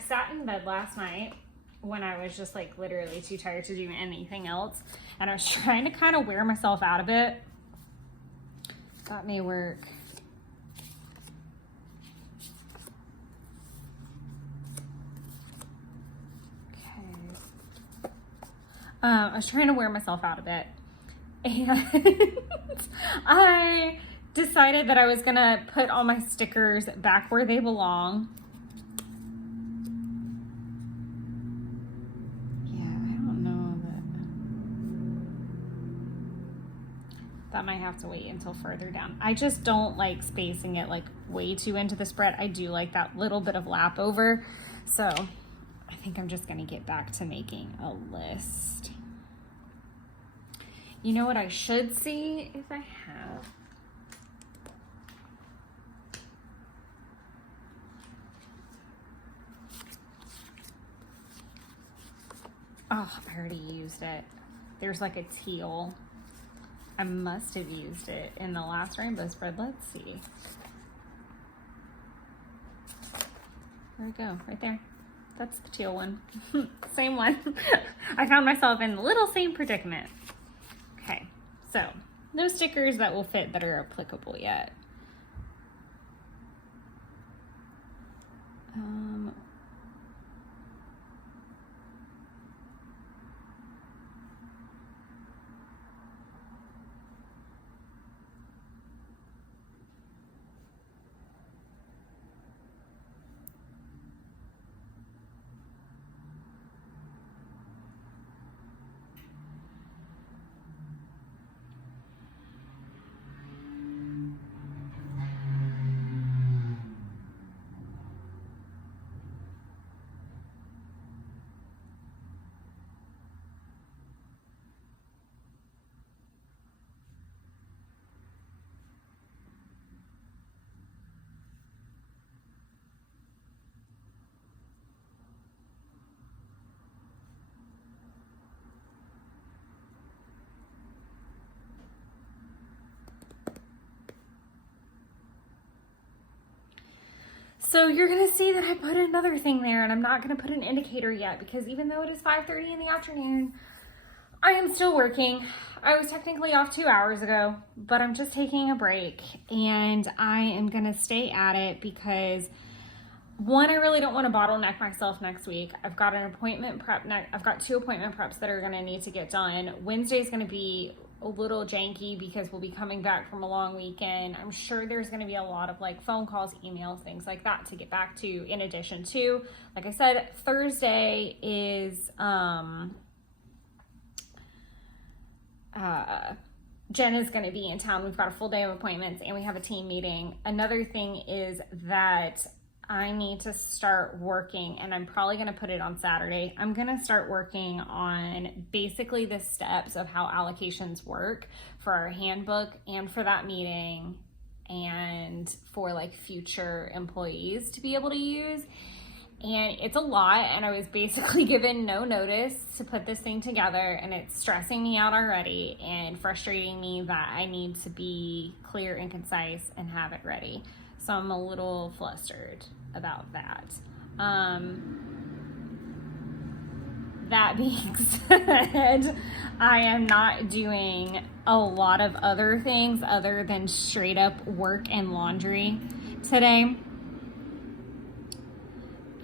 sat in bed last night when I was just like literally too tired to do anything else, and I was trying to kind of wear myself out of it. That may work. I was trying to wear myself out of it, and I decided that I was gonna put all my stickers back where they belong. Yeah, I don't know that might have to wait until further down. I just don't like spacing it like way too into the spread. I do like that little bit of lap over, so I think I'm just gonna get back to making a list. You know what I should see if I have? Oh, I already used it. There's like a teal. I must have used it in the last rainbow spread. Let's see. There we go, right there. That's the teal one. Same one. I found myself in the little same predicament. Okay, so no stickers that will fit that are applicable yet. So you're gonna see that I put another thing there, and I'm not gonna put an indicator yet because even though it is 5:30 in the afternoon, I am still working. I was technically off 2 hours ago, but I'm just taking a break, and I am gonna stay at it because one, I really don't want to bottleneck myself next week. I've got an appointment prep I've got 2 appointment preps that are gonna need to get done. Wednesday's gonna be a little janky because we'll be coming back from a long weekend. I'm sure there's going to be a lot of like phone calls, emails, things like that to get back to, in addition to, like I said, Thursday is Jen is going to be in town. We've got a full day of appointments and we have a team meeting. Another thing is that I need to start working, and I'm probably going to put it on Saturday. I'm going to start working on basically the steps of how allocations work for our handbook and for that meeting and for like future employees to be able to use. And it's a lot, and I was basically given no notice to put this thing together, and it's stressing me out already and frustrating me that I need to be clear and concise and have it ready. So I'm a little flustered about that. That being said, I am not doing a lot of other things other than straight up work and laundry today.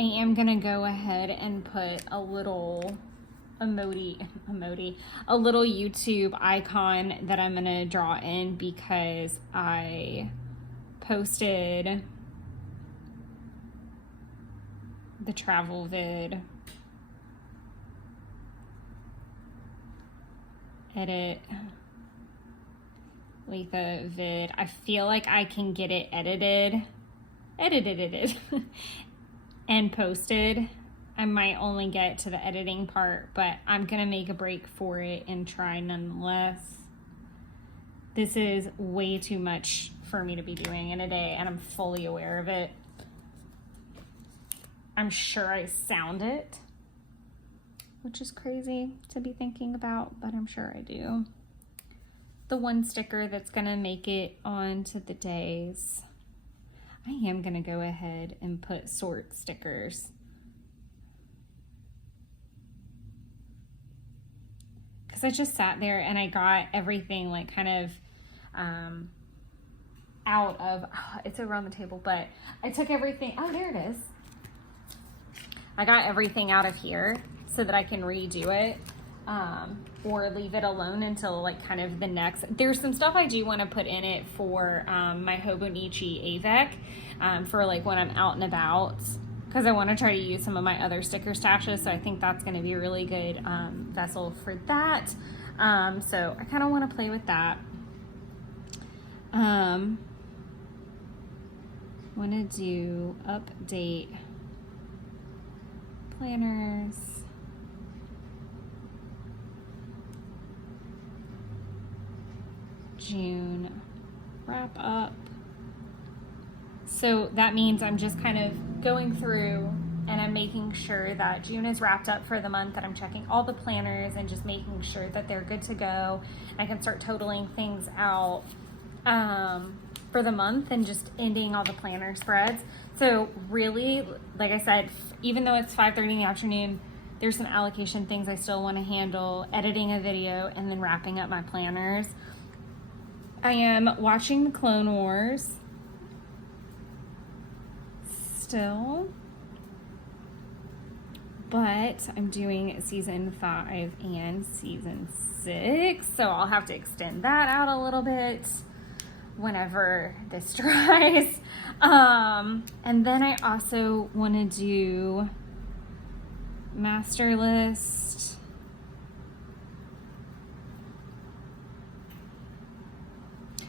I am gonna go ahead and put a little emoji, a little YouTube icon that I'm gonna draw in because I posted the travel vid, edit, Letha vid. I feel like I can get it edited and posted. I might only get to the editing part, but I'm gonna make a break for it and try nonetheless. This is way too much for me to be doing in a day, and I'm fully aware of it. I'm sure I sound it, which is crazy to be thinking about, but I'm sure I do. The one sticker that's gonna make it onto the days. I am gonna go ahead and put sort stickers because I just sat there and I got everything like kind of out of, it's over on the table, but I took everything, oh, there it is. I got everything out of here so that I can redo it or leave it alone until like kind of the next. There's some stuff I do want to put in it for my Hobonichi AVEC for like when I'm out and about, because I want to try to use some of my other sticker stashes. So I think that's going to be a really good vessel for that. So I kind of want to play with that. Want to do update planners. June wrap up. So that means I'm just kind of going through and I'm making sure that June is wrapped up for the month, that I'm checking all the planners and just making sure that they're good to go. I can start totaling things out for the month and just ending all the planner spreads. So really, like I said, even though it's 5:30 in the afternoon, there's some allocation things I still want to handle, editing a video, and then wrapping up my planners. I am watching the Clone Wars still, but I'm doing season 5 and season 6, so I'll have to extend that out a little bit whenever this dries. And then I also want to do master list.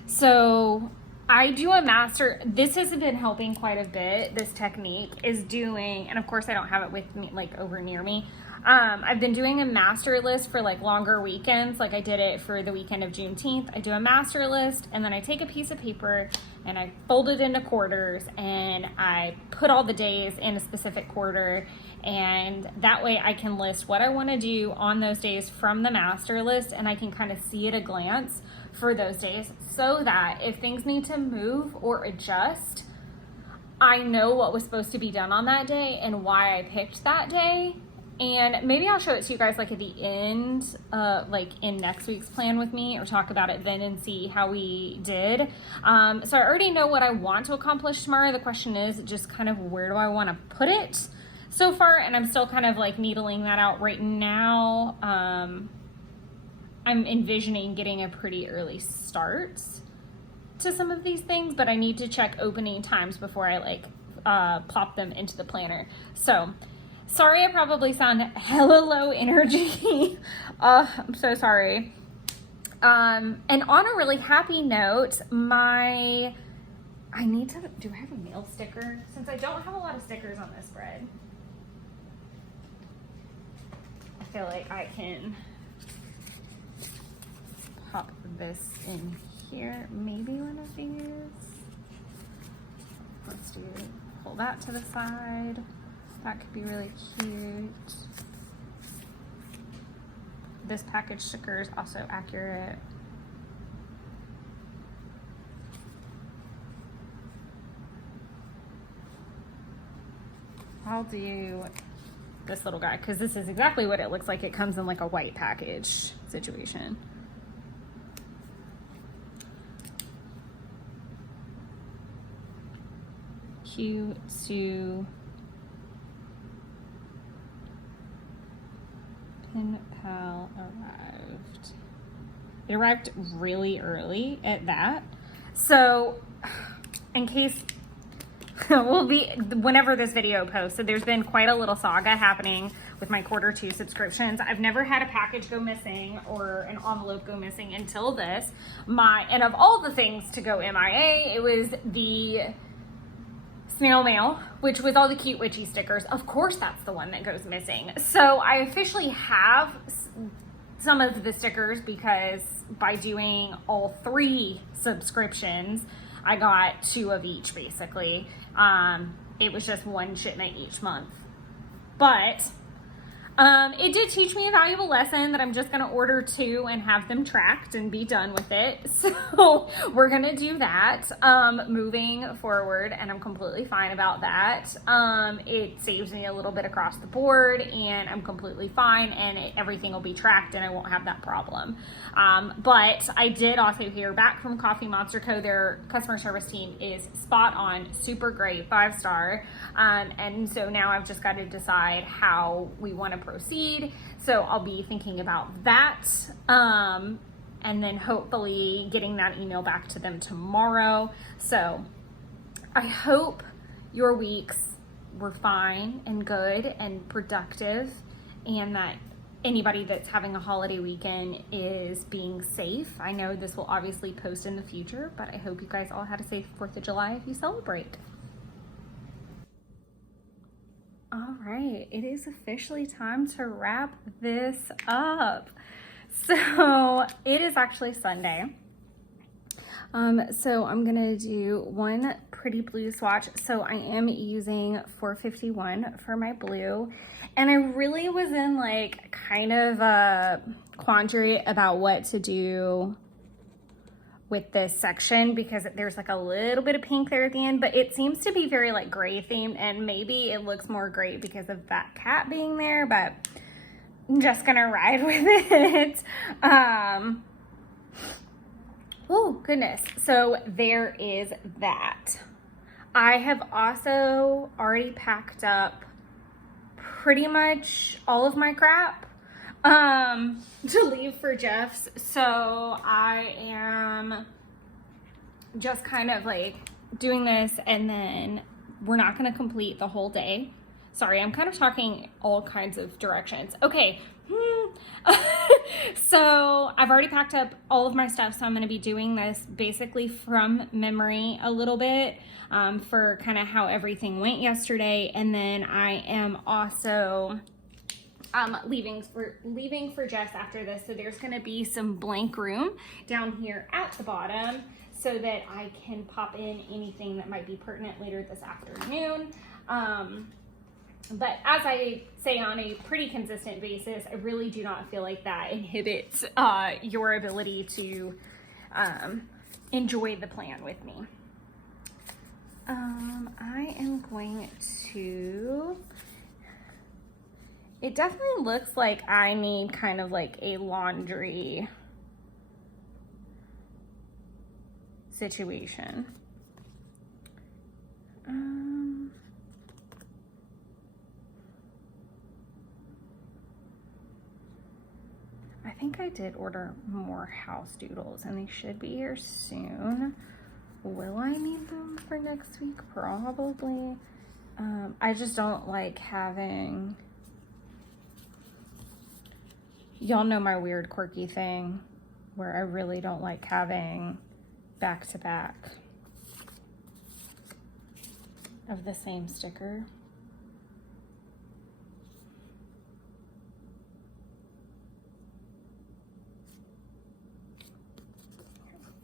So I do a master, this has been helping quite a bit. This technique is doing, and of course I don't have it with me, like over near me. I've been doing a master list for like longer weekends. Like I did it for the weekend of Juneteenth. I do a master list and then I take a piece of paper and I fold it into quarters and I put all the days in a specific quarter. And that way I can list what I want to do on those days from the master list, and I can kind of see at a glance for those days, so that if things need to move or adjust, I know what was supposed to be done on that day and why I picked that day. And maybe I'll show it to you guys like at the end, like in next week's plan with me, or talk about it then and see how we did. So I already know what I want to accomplish tomorrow. The question is just kind of where do I want to put it so far, and I'm still kind of like needling that out right now. I'm envisioning getting a pretty early start to some of these things, but I need to check opening times before I like plop them into the planner. So sorry, I probably sound hella low energy. I'm so sorry. And on a really happy note, I need to, do I have a mail sticker? Since I don't have a lot of stickers on this spread, I feel like I can pop this in here. Maybe one of these. Let's do, pull that to the side. That could be really cute. This package sticker is also accurate. I'll do this little guy because this is exactly what it looks like. It comes in like a white package situation. Q2 Pen Pal arrived. It arrived really early at that. So in case will be whenever this video posts, so there's been quite a little saga happening with my Q2 subscriptions. I've never had a package go missing or an envelope go missing until this. And of all the things to go MIA, it was the snail mail, which was all the cute witchy stickers. Of course that's the one that goes missing. So I officially have some of the stickers because by doing all 3 subscriptions, I got 2 of each basically. It was just 1 shipment each month. But It did teach me a valuable lesson that I'm just going to order 2 and have them tracked and be done with it. So we're going to do that moving forward, and I'm completely fine about that. It saves me a little bit across the board, and I'm completely fine, and everything will be tracked and I won't have that problem. But I did also hear back from Coffee Monster Co. Their customer service team is spot on, super great, 5-star. And so now I've just got to decide how we want to proceed. So I'll be thinking about that. And then hopefully getting that email back to them tomorrow. So I hope your weeks were fine and good and productive, and that anybody that's having a holiday weekend is being safe. I know this will obviously post in the future, but I hope you guys all had a safe 4th of July if you celebrate. All right, it is officially time to wrap this up. So it is actually Sunday. So I'm gonna do one pretty blue swatch. So I am using 451 for my blue, and I really was in like kind of a quandary about what to do with this section, because there's like a little bit of pink there at the end, but it seems to be very like gray themed, and maybe it looks more gray because of that cat being there, but I'm just gonna ride with it. Oh goodness, so there is that. I have also already packed up pretty much all of my crap to leave for Jeff's. So I am just kind of like doing this, and then we're not going to complete the whole day. Sorry, I'm kind of talking all kinds of directions. Okay. So I've already packed up all of my stuff, so I'm going to be doing this basically from memory a little bit for kind of how everything went yesterday, and then I am also leaving for Jess after this. So there's going to be some blank room down here at the bottom so that I can pop in anything that might be pertinent later this afternoon. But as I say on a pretty consistent basis, I really do not feel like that inhibits your ability to enjoy the plan with me. I am going to... It definitely looks like I need kind of like a laundry situation. I think I did order more house doodles, and they should be here soon. Will I need them for next week? Probably. I just don't like having... Y'all know my weird quirky thing where I really don't like having back-to-back of the same sticker.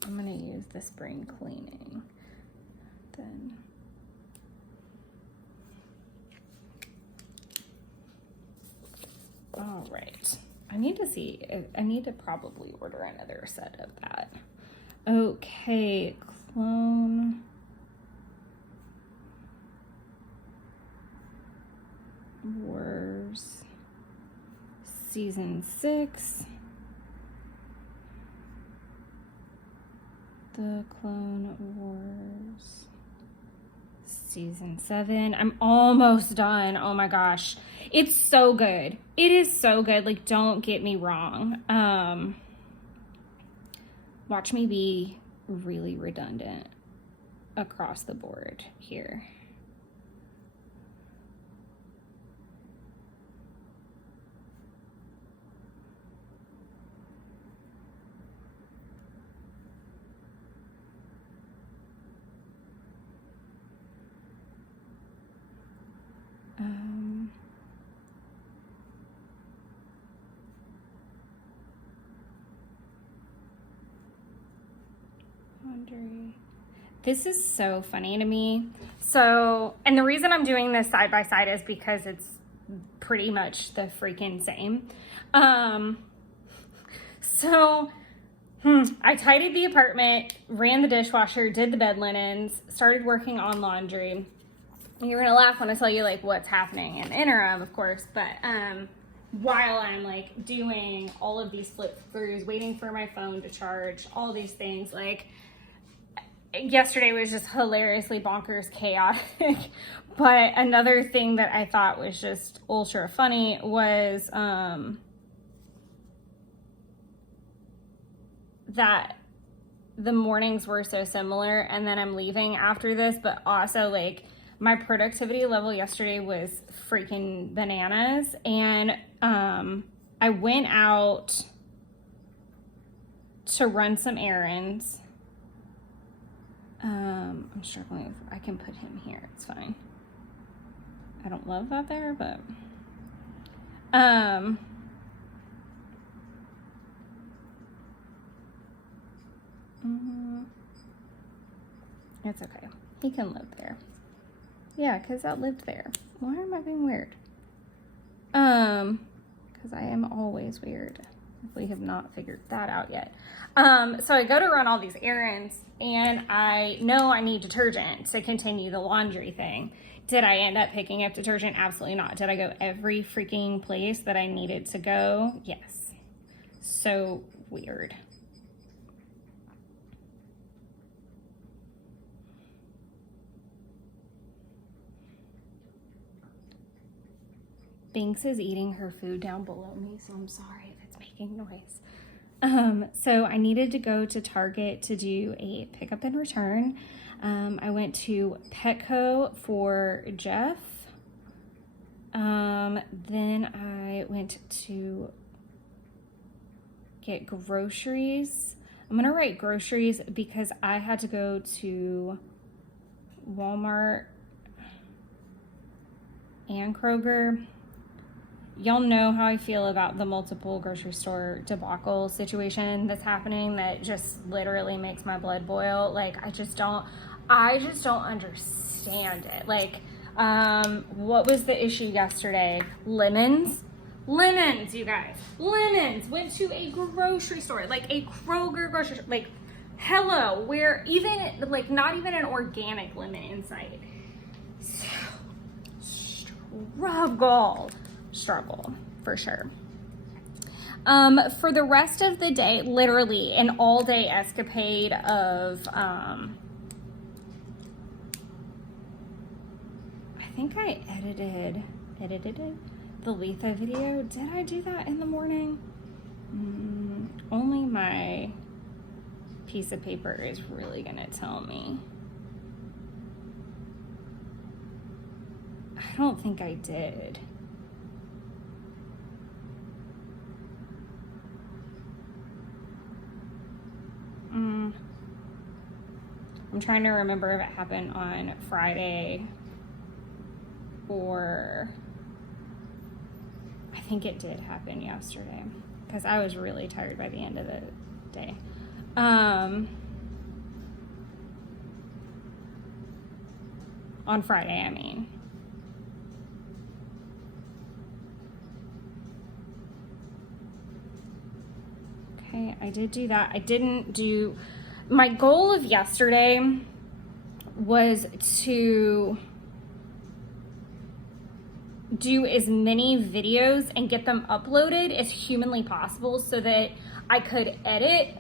I'm gonna use the spring cleaning then. All right. I need to probably order another set of that. Okay, Clone Wars Season 6. The Clone Wars Season 7. I'm almost done. Oh my gosh. It's so good. It is so good. Like, don't get me wrong. Watch me be really redundant across the board here. This is so funny to me. So, and the reason I'm doing this side by side is because it's pretty much the freaking same. So I tidied the apartment, ran the dishwasher, did the bed linens, started working on laundry. You're gonna laugh when I tell you like what's happening in the interim, of course, but while I'm like doing all of these flip throughs, waiting for my phone to charge, all these things, like yesterday was just hilariously bonkers chaotic. But another thing that I thought was just ultra funny was that the mornings were so similar, and then I'm leaving after this, but also like my productivity level yesterday was freaking bananas. And I went out to run some errands. I'm struggling with, I can put him here, it's fine. I don't love that there, but it's okay. He can live there. Yeah, because that lived there. Why am I being weird? Because I am always weird. If we have not figured that out yet. So I go to run all these errands, and I know I need detergent to continue the laundry thing. Did I end up picking up detergent? Absolutely not. Did I go every freaking place that I needed to go? Yes. So weird. Binks is eating her food down below me, so I'm sorry if it's making noise. So I needed to go to Target to do a pickup and return. I went to Petco for Jeff. Then I went to get groceries. I'm gonna write groceries because I had to go to Walmart and Kroger. Y'all know how I feel about the multiple grocery store debacle situation that's happening that just literally makes my blood boil. Like, I just don't understand it. Like, what was the issue yesterday? Lemons, you guys, lemons. Went to a grocery store, like a Kroger grocery store, like, hello, where even, like, not even an organic lemon in sight. So, struggle for sure. For the rest of the day, literally an all day escapade of I think I edited the Letha video. Did I do that in the morning? Only my piece of paper is really gonna tell me. I don't think I did. I'm trying to remember if it happened on Friday or I think it did happen yesterday because I was really tired by the end of the day. On Friday, I mean. Okay, I did do that. I didn't do... My goal of yesterday was to do as many videos and get them uploaded as humanly possible so that I could edit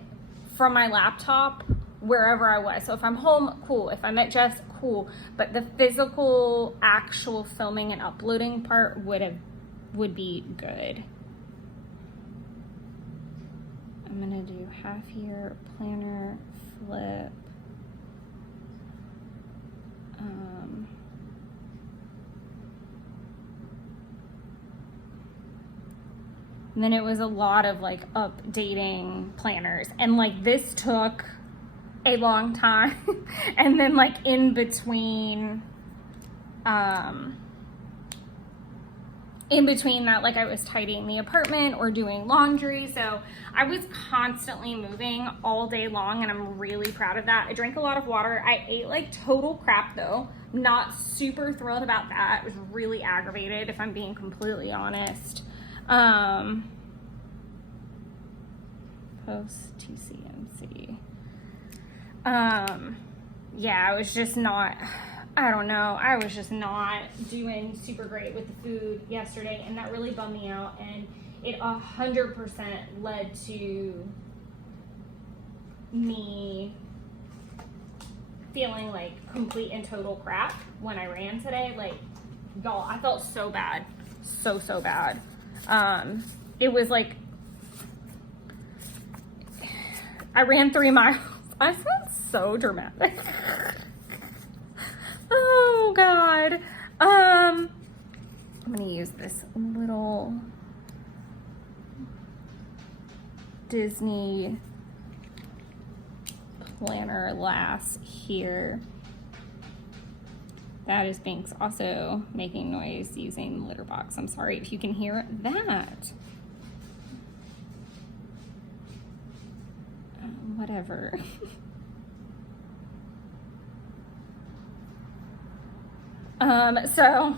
from my laptop wherever I was. So if I'm home, cool. If I'm at Jeff's, cool. But the physical, actual filming and uploading part would be good. I'm gonna do half year, planner, flip. And then it was a lot of like updating planners, and like this took a long time. And then like in between in between that, like I was tidying the apartment or doing laundry. So I was constantly moving all day long, and I'm really proud of that. I drank a lot of water. I ate like total crap though. Not super thrilled about that. I was really aggravated, if I'm being completely honest. Post TCMC. Yeah, I was just not, I don't know. I was just not doing super great with the food yesterday, and that really bummed me out. And it 100% led to me feeling like complete and total crap when I ran today. Like, y'all, I felt so bad. So bad. It was like, I ran 3 miles. I sound so dramatic. Oh God. I'm gonna use this little Disney planner lass here. That is Binks also making noise using the litter box. I'm sorry if you can hear that. Whatever. So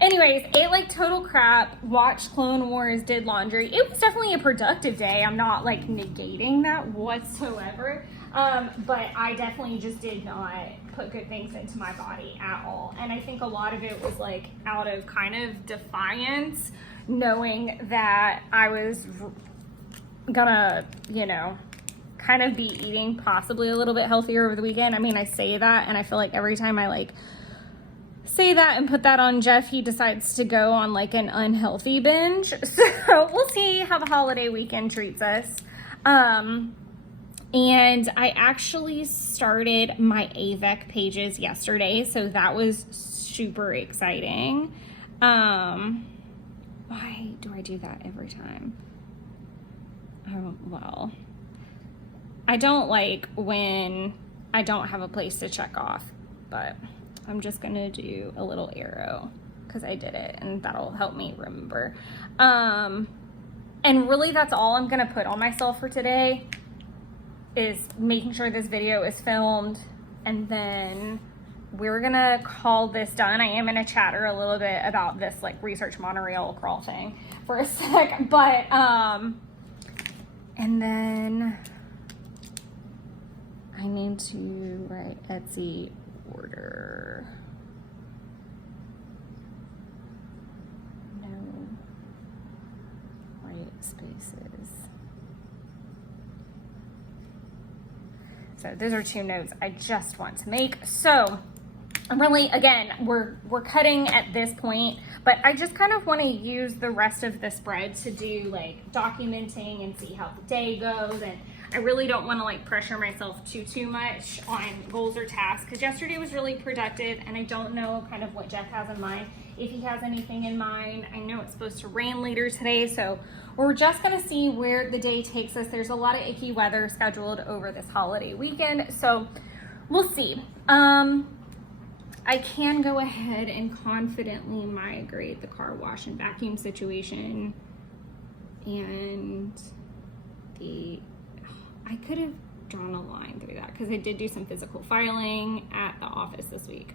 anyways, ate like total crap, watched Clone Wars, did laundry. It was definitely a productive day. I'm not like negating that whatsoever. But I definitely just did not put good things into my body at all. And I think a lot of it was like out of kind of defiance, knowing that I was gonna, you know, kind of be eating possibly a little bit healthier over the weekend. I mean, I say that, and I feel like every time I like say that and put that on Jeff, he decides to go on like an unhealthy binge. So we'll see how the holiday weekend treats us. And I actually started my AVEC pages yesterday, so that was super exciting. Why do I do that every time? Oh, well, I don't like when I don't have a place to check off, but I'm just gonna do a little arrow because I did it, and that'll help me remember. And really that's all I'm gonna put on myself for today, is making sure this video is filmed, and then we're gonna call this done. I am gonna chatter a little bit about this like research monorail crawl thing for a sec, but and then I need to write Etsy order. No white spaces. So those are 2 notes I just want to make. So really, again, we're cutting at this point, but I just kind of want to use the rest of the spread to do like documenting and see how the day goes. And I really don't want to like pressure myself too much on goals or tasks, because yesterday was really productive, and I don't know kind of what Jeff has in mind, if he has anything in mind. I know it's supposed to rain later today, so we're just gonna see where the day takes us. There's a lot of icky weather scheduled over this holiday weekend, so we'll see. I can go ahead and confidently migrate the car wash and vacuum situation, and I could have drawn a line through that because I did do some physical filing at the office this week.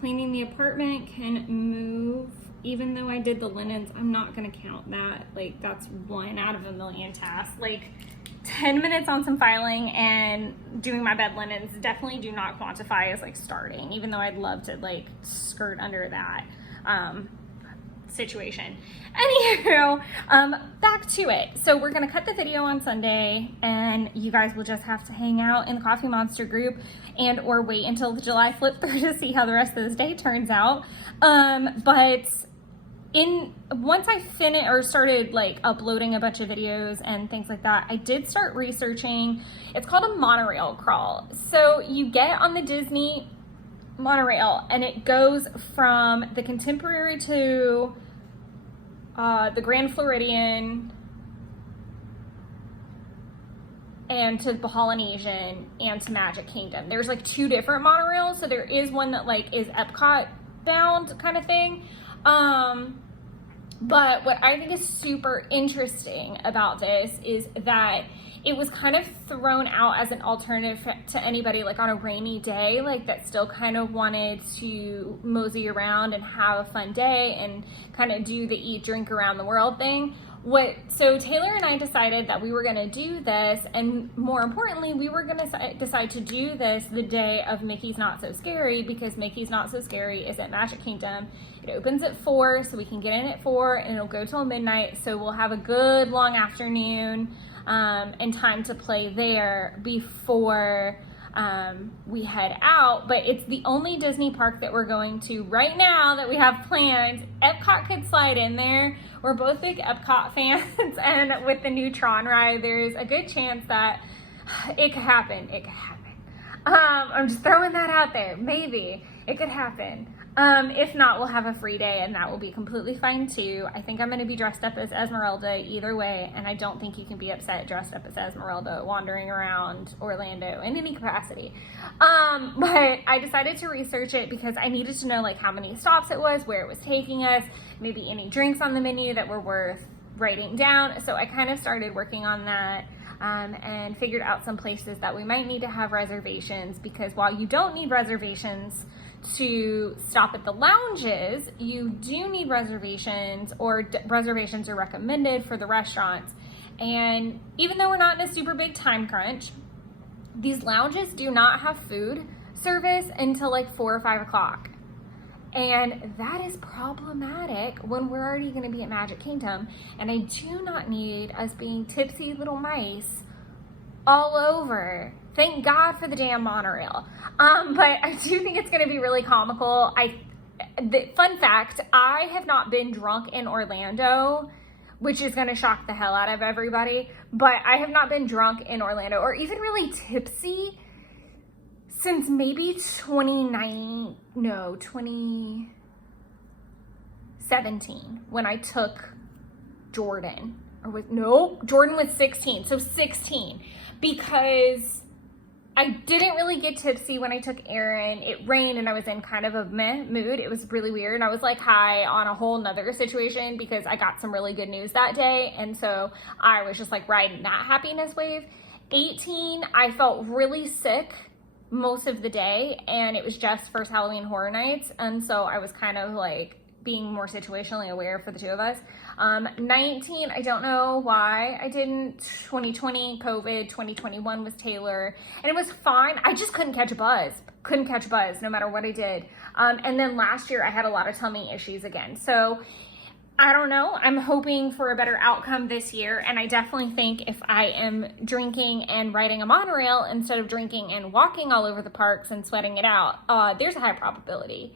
Cleaning the apartment can move, even though I did the linens. I'm not gonna count that. Like, that's 1 out of a million tasks. Like, 10 minutes on some filing and doing my bed linens definitely do not quantify as like starting, even though I'd love to like skirt under that situation. Anywho, back to it. So we're gonna cut the video on Sunday, and you guys will just have to hang out in the Coffee Monster group and or wait until the July flip through to see how the rest of this day turns out. But once I finished or started like uploading a bunch of videos and things like that, I did start researching. It's called a monorail crawl. So you get on the Disney monorail, and it goes from the Contemporary to the Grand Floridian and to the Polynesian and to Magic Kingdom. There's like 2 different monorails. So there is one that like is Epcot bound kind of thing. But what I think is super interesting about this is that it was kind of thrown out as an alternative to anybody like on a rainy day, like that still kind of wanted to mosey around and have a fun day and kind of do the eat, drink around the world thing. So Taylor and I decided that we were going to do this, and more importantly, we were going to decide to do this the day of Mickey's Not So Scary, because Mickey's Not So Scary is at Magic Kingdom. It opens at 4, so we can get in at 4, and it'll go till midnight, so we'll have a good long afternoon and time to play there before we head out. But it's the only Disney park that we're going to right now that we have planned. Epcot could slide in there. We're both big Epcot fans, and with the new Tron ride, there's a good chance that it could happen. It could happen. I'm just throwing that out there. Maybe it could happen. If not, we'll have a free day, and that will be completely fine too. I think I'm going to be dressed up as Esmeralda either way, and I don't think you can be upset dressed up as Esmeralda wandering around Orlando in any capacity. But I decided to research it because I needed to know like how many stops it was, where it was taking us, maybe any drinks on the menu that were worth writing down. So I kind of started working on that. And figured out some places that we might need to have reservations, because while you don't need reservations to stop at the lounges, you do need reservations, or reservations are recommended for the restaurants. And even though we're not in a super big time crunch, these lounges do not have food service until like 4 or 5 o'clock. And that is problematic when we're already going to be at Magic Kingdom. And I do not need us being tipsy little mice all over. Thank God for the damn monorail. But I do think it's going to be really comical. Fun fact, I have not been drunk in Orlando, which is going to shock the hell out of everybody. But I have not been drunk in Orlando, or even really tipsy, since maybe 2017, when I took Jordan. Jordan was 16, so 16. Because I didn't really get tipsy when I took Aaron. It rained and I was in kind of a meh mood. It was really weird. I was like high on a whole nother situation because I got some really good news that day. And so I was just like riding that happiness wave. 18, I felt really sick most of the day, and it was just first Halloween Horror Nights, and so I was kind of like being more situationally aware for the two of us. 19, I don't know why I didn't. 2020 COVID, 2021 was Taylor, and it was fine. I just couldn't catch a buzz no matter what I did. And then last year I had a lot of tummy issues again, so I don't know. I'm hoping for a better outcome this year, and I definitely think if I am drinking and riding a monorail instead of drinking and walking all over the parks and sweating it out, there's a high probability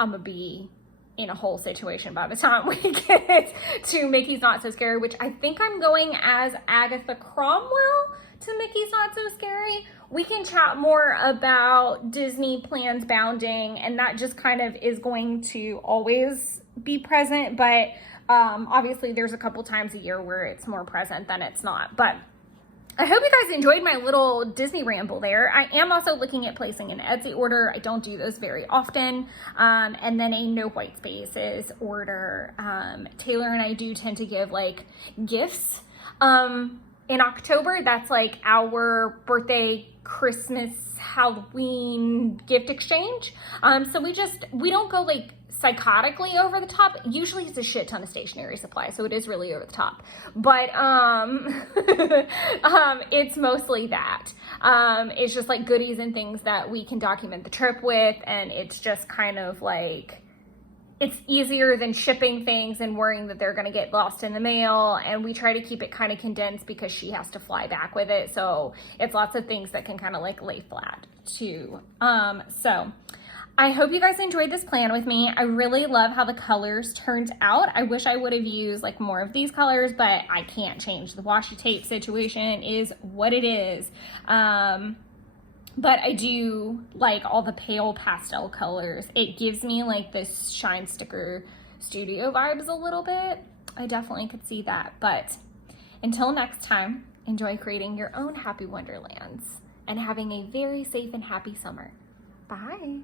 I'm gonna be in a whole situation by the time we get to Mickey's Not So Scary, which I think I'm going as Agatha Cromwell to Mickey's Not So Scary. We can chat more about Disney plans bounding, and that just kind of is going to always be present, but obviously there's a couple times a year where it's more present than it's not. But I hope you guys enjoyed my little Disney ramble there. I am also looking at placing an Etsy order. I don't do those very often. And then a no white spaces order. Taylor and I do tend to give like gifts in October. That's like our birthday, Christmas, Halloween gift exchange. So we don't go like psychotically over the top. Usually it's a shit ton of stationery supply, so it is really over the top, but it's mostly that. It's just like goodies and things that we can document the trip with, and it's just kind of like, it's easier than shipping things and worrying that they're going to get lost in the mail, and we try to keep it kind of condensed because she has to fly back with it, so it's lots of things that can kind of like lay flat too. So I hope you guys enjoyed this plan with me. I really love how the colors turned out. I wish I would have used like more of these colors, but I can't change. The washi tape situation is what it is. But I do like all the pale pastel colors. It gives me like this Shine Sticker Studio vibes a little bit. I definitely could see that. But until next time, enjoy creating your own happy wonderlands and having a very safe and happy summer. Bye.